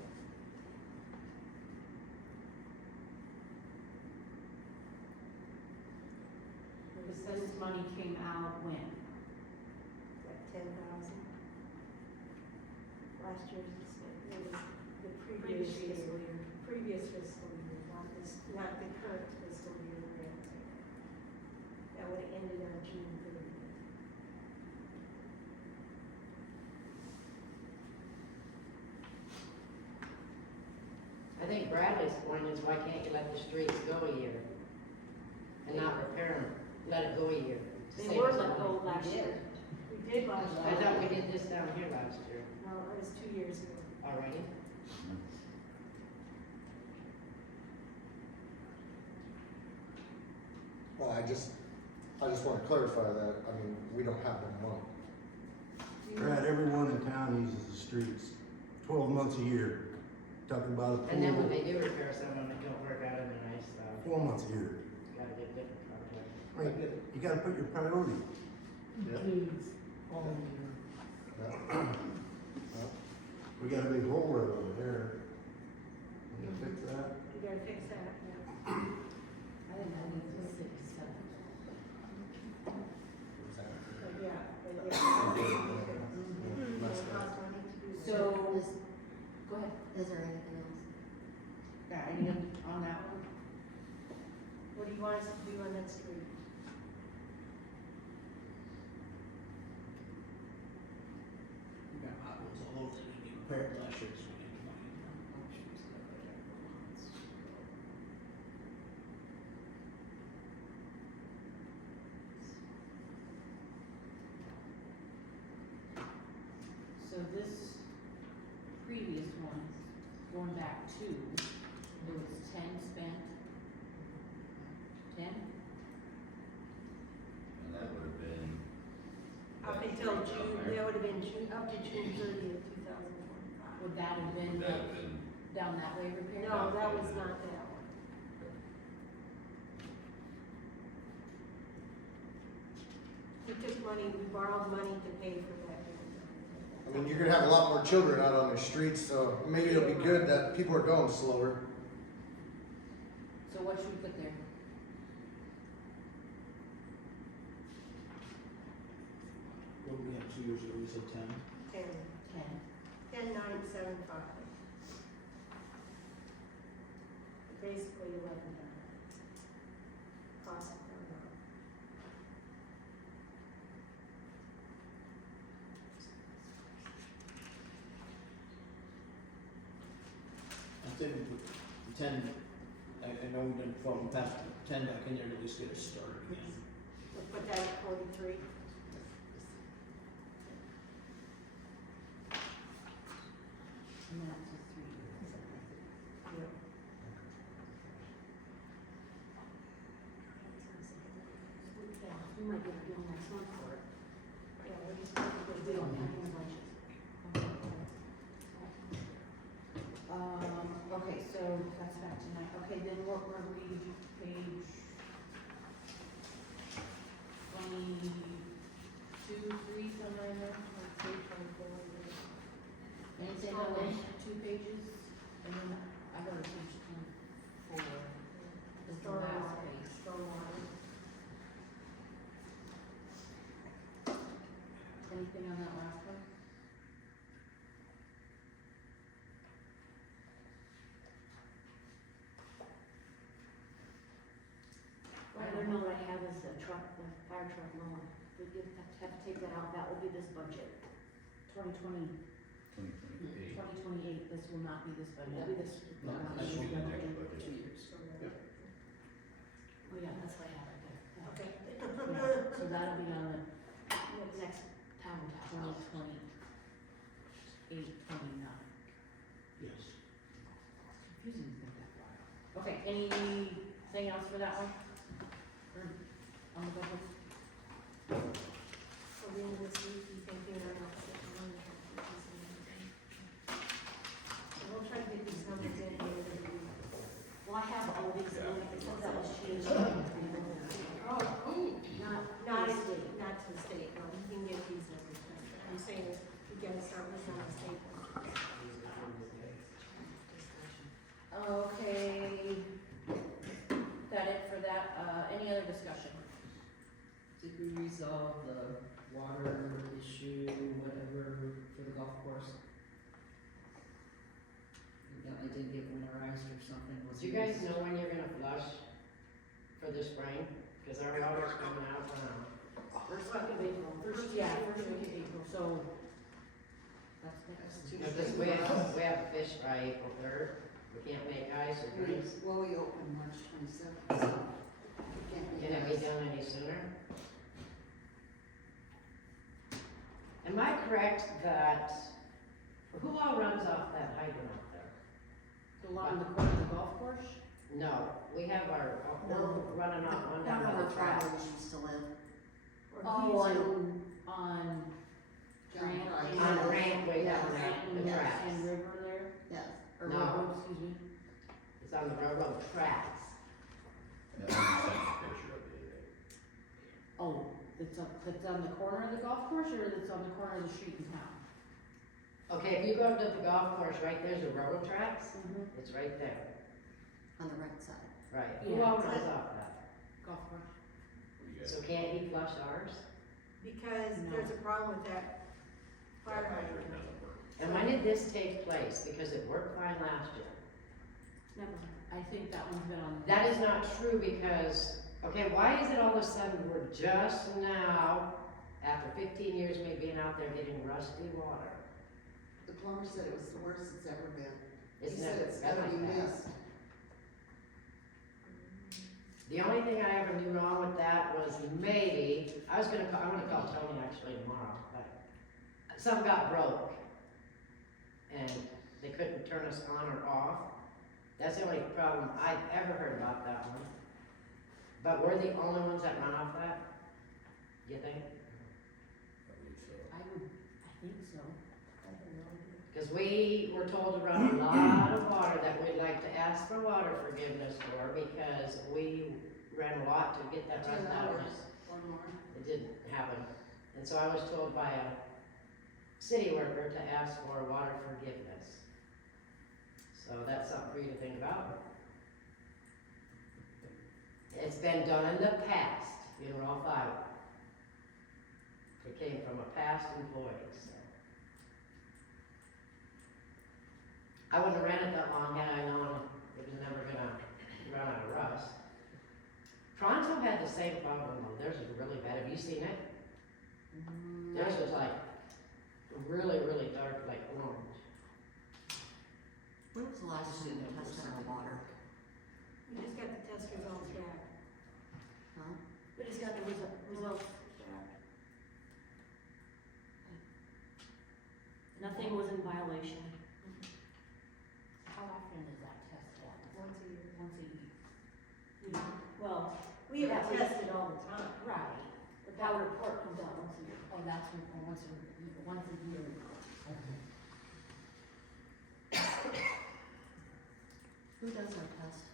This money came out when? At 10,000. Last year's, it was the previous year. Previous fiscal year, not the current fiscal year we're in. That would have ended on June 30th. I think Bradley's point is, why can't you let the streets go a year? And not repair them, let it go a year. to They save were us let money. go last We year. did. We did last I year. thought we did this down here last year No, it was 2 years ago. already. Well, I just wanna clarify that, I mean, we don't have the money. Brad, everyone in town uses the streets 12 months a year. Talking about a pool. And then when they do repair someone, it don't work out in the nice, 4 months a year. gotta get different projects. Right, you gotta put your priority. We got a big hole right over there. We gotta fix that. You gotta fix that, yeah. I think I need to six, seven. But yeah, but yeah. That's It costs money to do that. So, Is, go ahead. is there anything else? Yeah, any on that one? What do you want us to do on that street? We got potholes all over that need repaired last year, so we need money. So this previous one, going back to, there was 10 spent. 10? And that would have been. Up until June, that would have been June, up to June 30th, 2025. Would that have been Would that the, have been, down that way repair? No, that was not that one. We took money, we borrowed money to pay for that. I mean, you're gonna have a lot more children out on the streets, so maybe it'll be good that people are going slower. So what should we put there? What do we have 2 years ago, we said 10. 10, 10. 10,975. Basically 11. Cost per month. I think we put 10, I know we've done 12 in the past, but 10 back in there to at least get us started again. We'll put that at 43. And that's a 3 years. Yep. We might get a bill next month for it. Yeah, we just put the bill in the budget. Okay, so that's back tonight. Okay, then what were we other note I have is the truck, the fire truck loan. We have to take that out, that will be this budget. 2028, 2028. this will not be this budget. It'll be this. No, not this this will be the budget. next budget. 2 years. Oh, yeah, that's what I have right there. Yeah. Okay. Yeah, so that'll be on the Next town tax. 2028, 29. Yes. Confusing to think that far out. Okay, anything else for that one? Or on the budget? So the end of this week, you think you're not sitting on the so we'll try to get these numbers in here. Well, I have all these, Yeah. because that was changed. Oh, Not not to state. not to the state, no, you can get these numbers. I'm saying you gotta start looking on the state one. Okay. That it for that, any other discussion? Did we resolve the water issue, whatever, for the golf course? It did get winterized or something, was Do you guys know when you're gonna flush for the spring? Cause our water's coming out now. First week of April, first week of April, so. That's next. Because we have fish by April 3rd. We can't make ice or drinks. Well, we open March 27th, so we can't be. Can it be done any sooner? Am I correct that, who all runs off that hydrant out there? Along the corner of the golf course? No, we have our, we're running off one down One by of the our track. travelers used to live. Or Oh, these are- on John Grant. Price. On the ramp way down Grant there, the and- tracks. And River there, Yes. or No. River, excuse me. It's on the railroad tracks. Yeah, I sent you a picture of it today. Oh, it's on the corner of the golf course, or it's on the corner of the street in town? Okay, if you go to the golf course, right there's the railroad tracks. Mm-hmm. It's right there. On the right side. Right. Who Yeah. all runs off that? Golf course. What do you guys? So can't he flush ours? Because No. there's a problem with that fire That hydrant. hydrant doesn't work. And when did this take place? Because it worked fine last year. Never, I think that one's been on. That is not true because, okay, why is it all of a sudden we're just now, after 15 years maybe being out there getting rusty water? The plumber said it was the worst it's ever been. He It's said never it's been gotta be like that. missed. The only thing I ever knew wrong with that was maybe, I'm gonna call Tony actually tomorrow, but something got broke. And they couldn't turn us on or off. That's the only problem I've ever heard about that one. But we're the only ones that run off that, you think? I believe so. I think so. Cause we were told to run a lot of water that we'd like to ask for water forgiveness for because we ran a lot to get that 10 run out. hours or more. It didn't happen. And so I was told by a city worker to ask for water forgiveness. So that's something for you to think about. It's been done in the past in Rolfe, Iowa. It came from a past employee, so. I wouldn't have ran it that long had I known it was never gonna run out of rust. Toronto had the same problem though. Theirs was really bad. Have you seen it? Theirs was like really, really dark, like orange. When was the last time you tested our water? We just got the test results back. Huh? We just got the results back. Nothing was in violation. How often is that test done? Once a year. Once a year. Well, We have That it was- tested all the time. Right, but that report comes out once a year. Oh, that's once a year. Who does our test?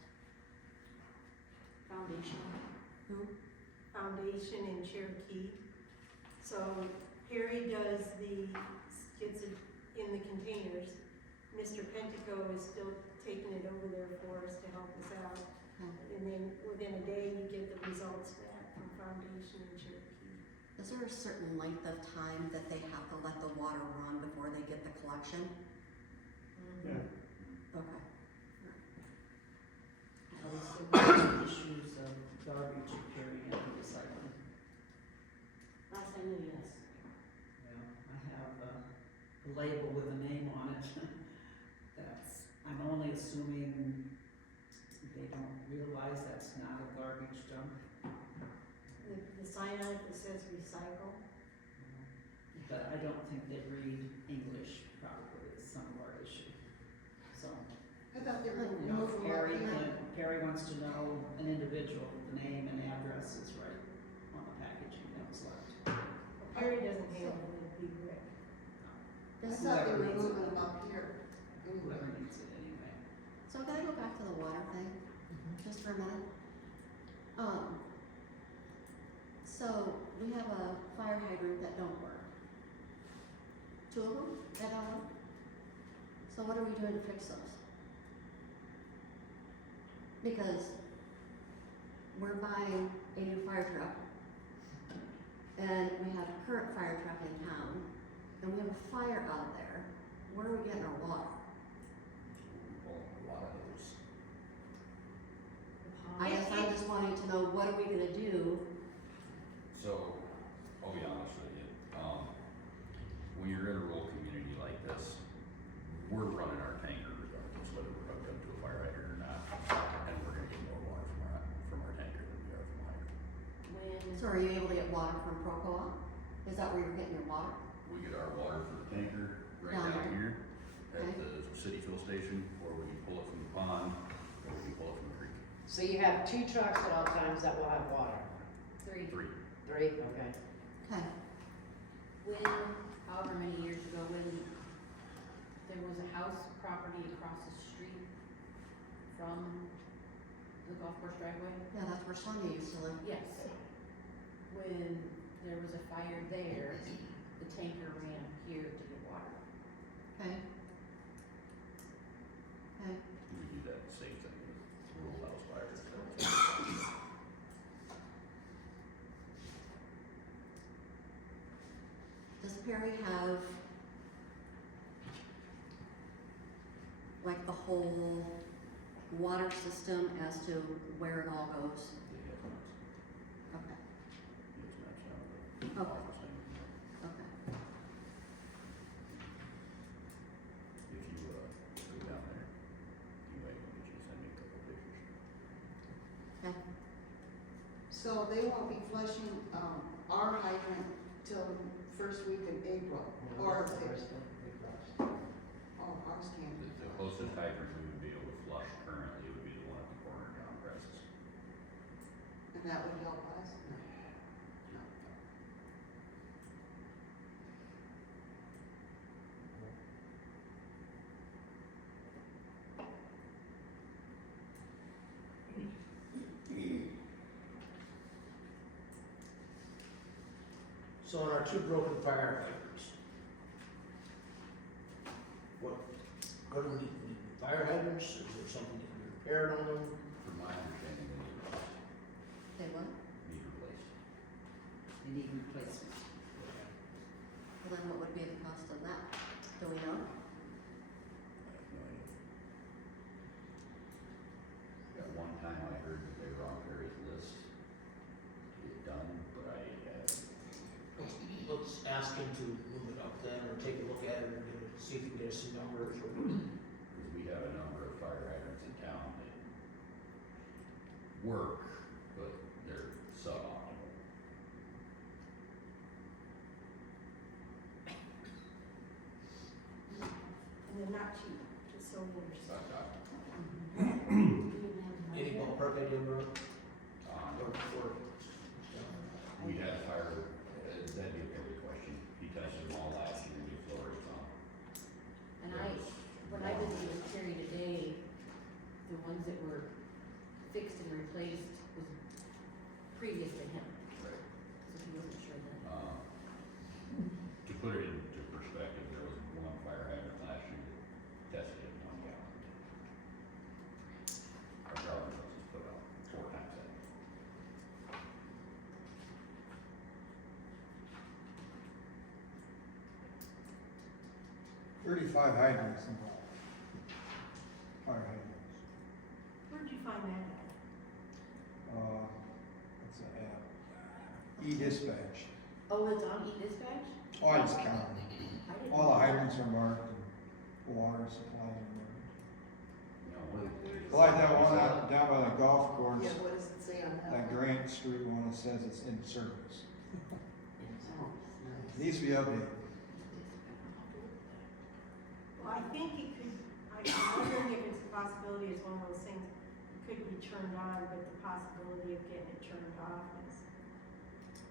foundation. Who? Foundation in Cherokee. So Perry gets it in the containers. Mr. Pentico is still taking it over there for us to help us out. And then within a day, you get the results back from Foundation in Cherokee. Is there a certain length of time that they have to let the water run before they get the collection? Yeah. Okay. Issues of garbage sign on it that says recycle? But I don't think they read English properly is some of our issue. So, I thought they were you gonna know, move from up here. Perry wants to know an individual, the name and address is right on the packaging that was left. Perry doesn't handle it, it'd be Rick. I This, thought they Whoever were needs it. moving them up here. Anyway. Whoever needs it anyway. so can I go back to the water thing, just for a minute? So we have a fire hydrant that don't work. 2 of them that don't work? So what are we doing to fix those? Because we're buying a new fire truck, and we have a current fire truck in town, and we have a fire out there. Where are we getting our water? Well, a lot of those. I guess I'm just wanting to know, what are we gonna do? So, I'll be honest with you, when you're in a rural community like this, we're running our tanker regardless whether we're hooked up to a fire hydrant or not, and we're gonna get more water from our tanker than we are from a hydrant. So are you able to get water from Procoa? Is that where you're getting your water? We get our water from the tanker right Down down there. here at Okay. the city fill station, or we can pull it from the pond, or we can pull it from the creek. So you have 2 trucks at all times that will have water? 3. 3. 3, okay. Okay, When, however many years ago, when there was a house property across the street from the golf course driveway? yeah, that's where Sonia used to live. Yes. When there was a fire there, the tanker ran here to get water. Okay. Okay, We do that same thing with rural house fires. does Perry have like the whole water system as to where it all goes? Okay, Okay. okay. If you, go down there, you might want to send me a couple of pictures. Okay, So they won't be flushing, our hydrant till the first week in April, or, That's the they- first thing we crossed. oh, ours can't be The flushed. closest hydrant we would be able to flush currently would be the one at the corner of John Presses. And that would help us? No. So on our 2 broken fire hydrants, what do we need? We need new fire hydrants? Is there something that can be repaired on them? From my understanding, they need replaced. they what? Need replaced. They need replacement. Well, then what would be the cost of that? Do we know? I have no idea. At one time I heard that they were on Perry's list to get done, but I, Let's ask him to move it up then, or take a look at it and see if he can get us some numbers, or because we have a number of fire hydrants in town that work, but they're suboptimal. And they're not cheap, just so you understand. any ballpark idea, bro? Or, We had fire, that'd be a Perry question. He tested them all last year, we floor rates on. And when I visited with Terry today, the ones that were fixed and replaced was previous to him, Right. so he wasn't sure then. To put it into perspective, there was one fire hydrant last year that tested at 1 gallon. Our garbage was put out 4 times that. $35 hydrants involved. Fire hydrants. Where'd you find that at? What's the app? E-dispatch. Oh, it's on e-dispatch? Oh, I just counted. I didn't. All the hydrants are marked and water supply are marked. No, what is it? Like that one out down by the golf course, Yeah, what does it say on that? that Grant Street one it says it's in service. Needs to be updated. Well, I think it could, I'm wondering if it's a possibility, it's one of those things, it could be turned on, but the possibility of getting it turned off is,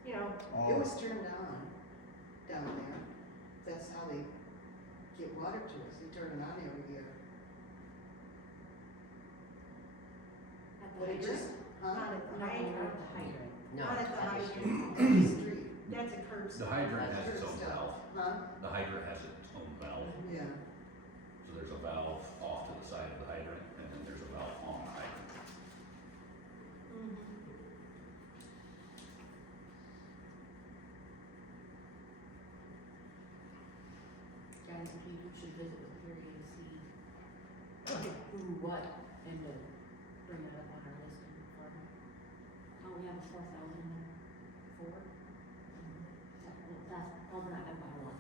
you know, It was turned on down there. That's how they get water to us. They turn it on every year. At the But it hydrant? just, not huh? at the Not hydrant, the hydrant. No. not at the that was- hydrant, On the street, that's a curb The stop. hydrant has its Curb own stop. valve. Huh? The hydrant has its own valve. Yeah. So there's a valve off to the side of the hydrant, and then there's a valve on the hydrant. Mhm. Guys, if you should visit with Carrie and see who, what, and then bring it up on our listing for her. Oh, we have a 4,000 there. 4? That's probably not gonna buy one.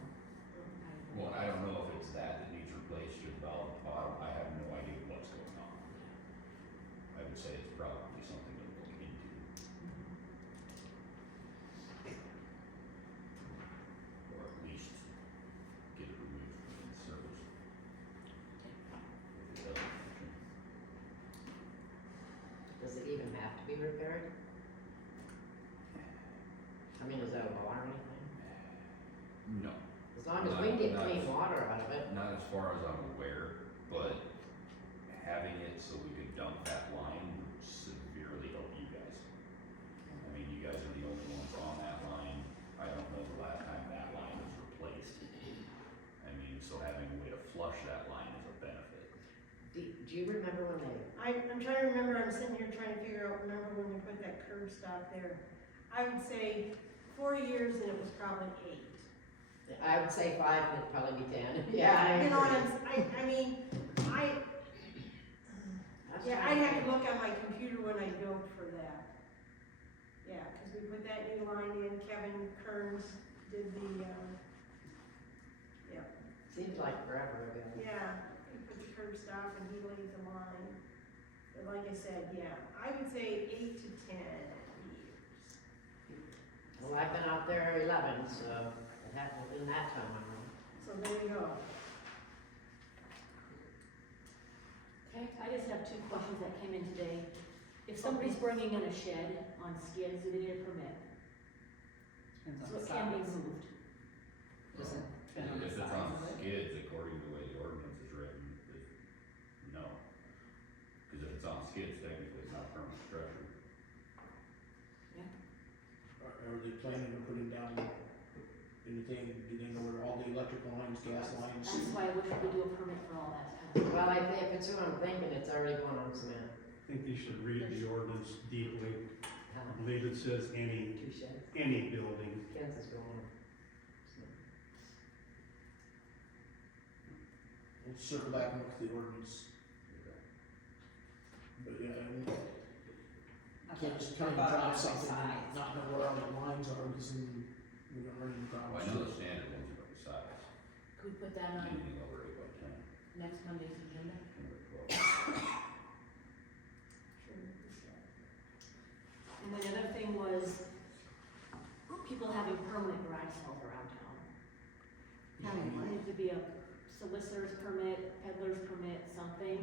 Well, I don't know if it's that needs replaced or the valve at the bottom, I have no idea what's going on. I would say it's probably something to look into. Or at least get it removed from the service. If it doesn't function. Does it even have to be repaired? I mean, is that a law or anything? No, As long as we can get Not- clean water out of it. not as far as I'm aware, but having it so we could dump that line would severely help you guys. I mean, you guys are the only ones on that line, I don't know the last time that line was replaced. I mean, so having a way to flush that line is a benefit. Do you remember when they, I'm trying to remember, I'm sitting here trying to figure out, remember when we put that curb stop there? I would say 4 years and it was probably 8. I would say 5 and it'd probably be 10. Yeah, I You know what agree. I mean, That's yeah, fine. I'd have to look on my computer when I billed for that. Yeah, cause we put that new line in, Kevin Kearns did the, Seems like forever ago. yeah, he put the curb stop and he laid the line. But like I said, yeah, I would say 8 to 10 years. Well, I've been out there 11, so it happened in that time. I know. So there you go. Okay, I just have 2 questions that came in today. If somebody's bringing in a shed on skids, do they need a permit? Depends on So the it can be size. moved. Does it depend on the If it's size on of it? skids, according to the way the ordinance is written, no. Cause if it's on skids, technically it's not a permanent structure. Are they planning on putting down anything, do they know where all the electrical lines, gas lines? That's why I wish we could do a permit for all that stuff. Well, I think if it's who I'm thinking, it's already going on cement. I think you should read the ordinance deeply. I Huh? believe it says any 2 sheds. building. Kansas going on. We'll circle back and look at the ordinance, but yeah, I mean, can't just come and drop something and not know where all the lines are, because then we're gonna run into Well, I problems. know the standard ones are by size, Could we put that on anything over 8 by 10, next Monday's agenda? 10 by 12. And then the other thing was people having permanent garage sales around town. Having There what? needs to be a solicitor's permit, peddler's permit, something.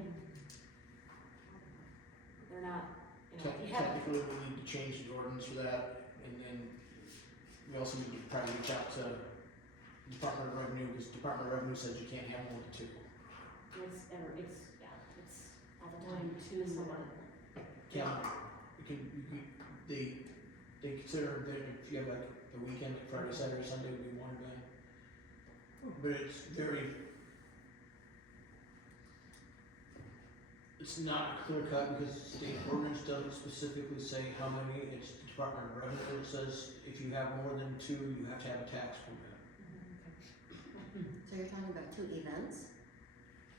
They're not, you know, if you have, Technically, we need to change the ordinance for that, and then we also need to probably reach out to Department of Revenue, because Department of Revenue says you can't have more than 2. it's all the time to someone. Yeah, they consider that if you have like the weekend, like Friday, Saturday, Sunday would be one day. But it's not clear cut because state ordinance doesn't specifically say how many, it's the Department of Revenue that says if you have more than 2, you have to have a tax permit. So you're talking about 2 events?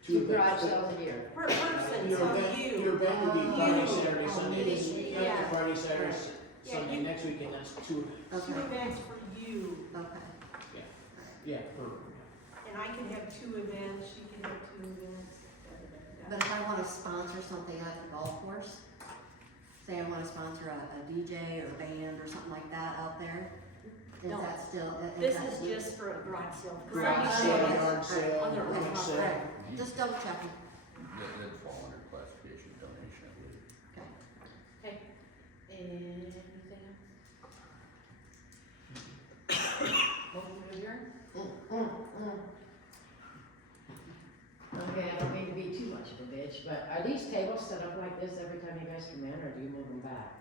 2 events, garage but- sales a year. Per person, Your so event, you. your event would be Friday, You. Saturday, Sunday, this week, Yeah. Friday, Saturday, Right. Yeah, Sunday, you- next weekend, that's 2 events. 2 Okay, events for you, okay. Yeah, per. and I can have 2 events, she can have 2 events. But if I wanna sponsor something at the golf course, say I wanna sponsor a DJ or band or something like that out there, is No. that still, This that? is just for a garage sale. Garage sale, yard sale, Other garage ones. sale. Right, just double checking. That'd fall under classification donation, I believe. Okay, anything else? Motion to adjourn? Okay, I don't mean to be too much of a bitch, but are these tables set up like this every time you guys come in, or do you move them back?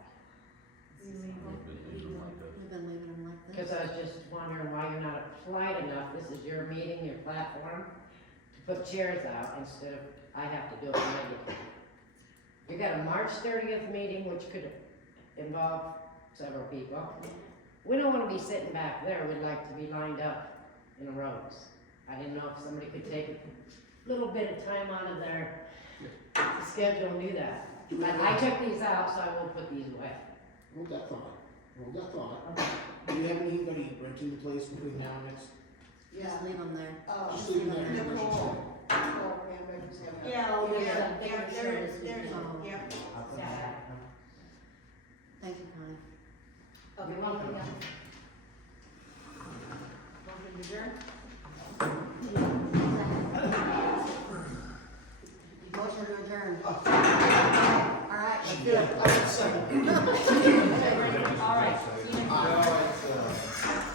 We've been leaving like this. We've been leaving them like Cause this. I was just wondering why you're not applied enough, this is your meeting, your platform, to put chairs out instead of, I have to do it manually. You got a March 30th meeting, which could involve several people. We don't wanna be sitting back there, we'd like to be lined up in the rows. I didn't know if somebody could take a little bit of time out of their schedule and do that. But I took these out, so I will put these away. Hold that thought, hold that thought. Do you have anybody renting the place between now and next? Just leave them there. Just leave them there. Nicole Cranberries have a- Yeah, Oh, yeah, yeah, yeah, they're there's, sure this weekend. yeah. Thank you, Connie. Okay, You're welcome. anything else? Motion to adjourn? Motion to adjourn. All right, let's do Yeah, it. I would second. All right, see you next Aye.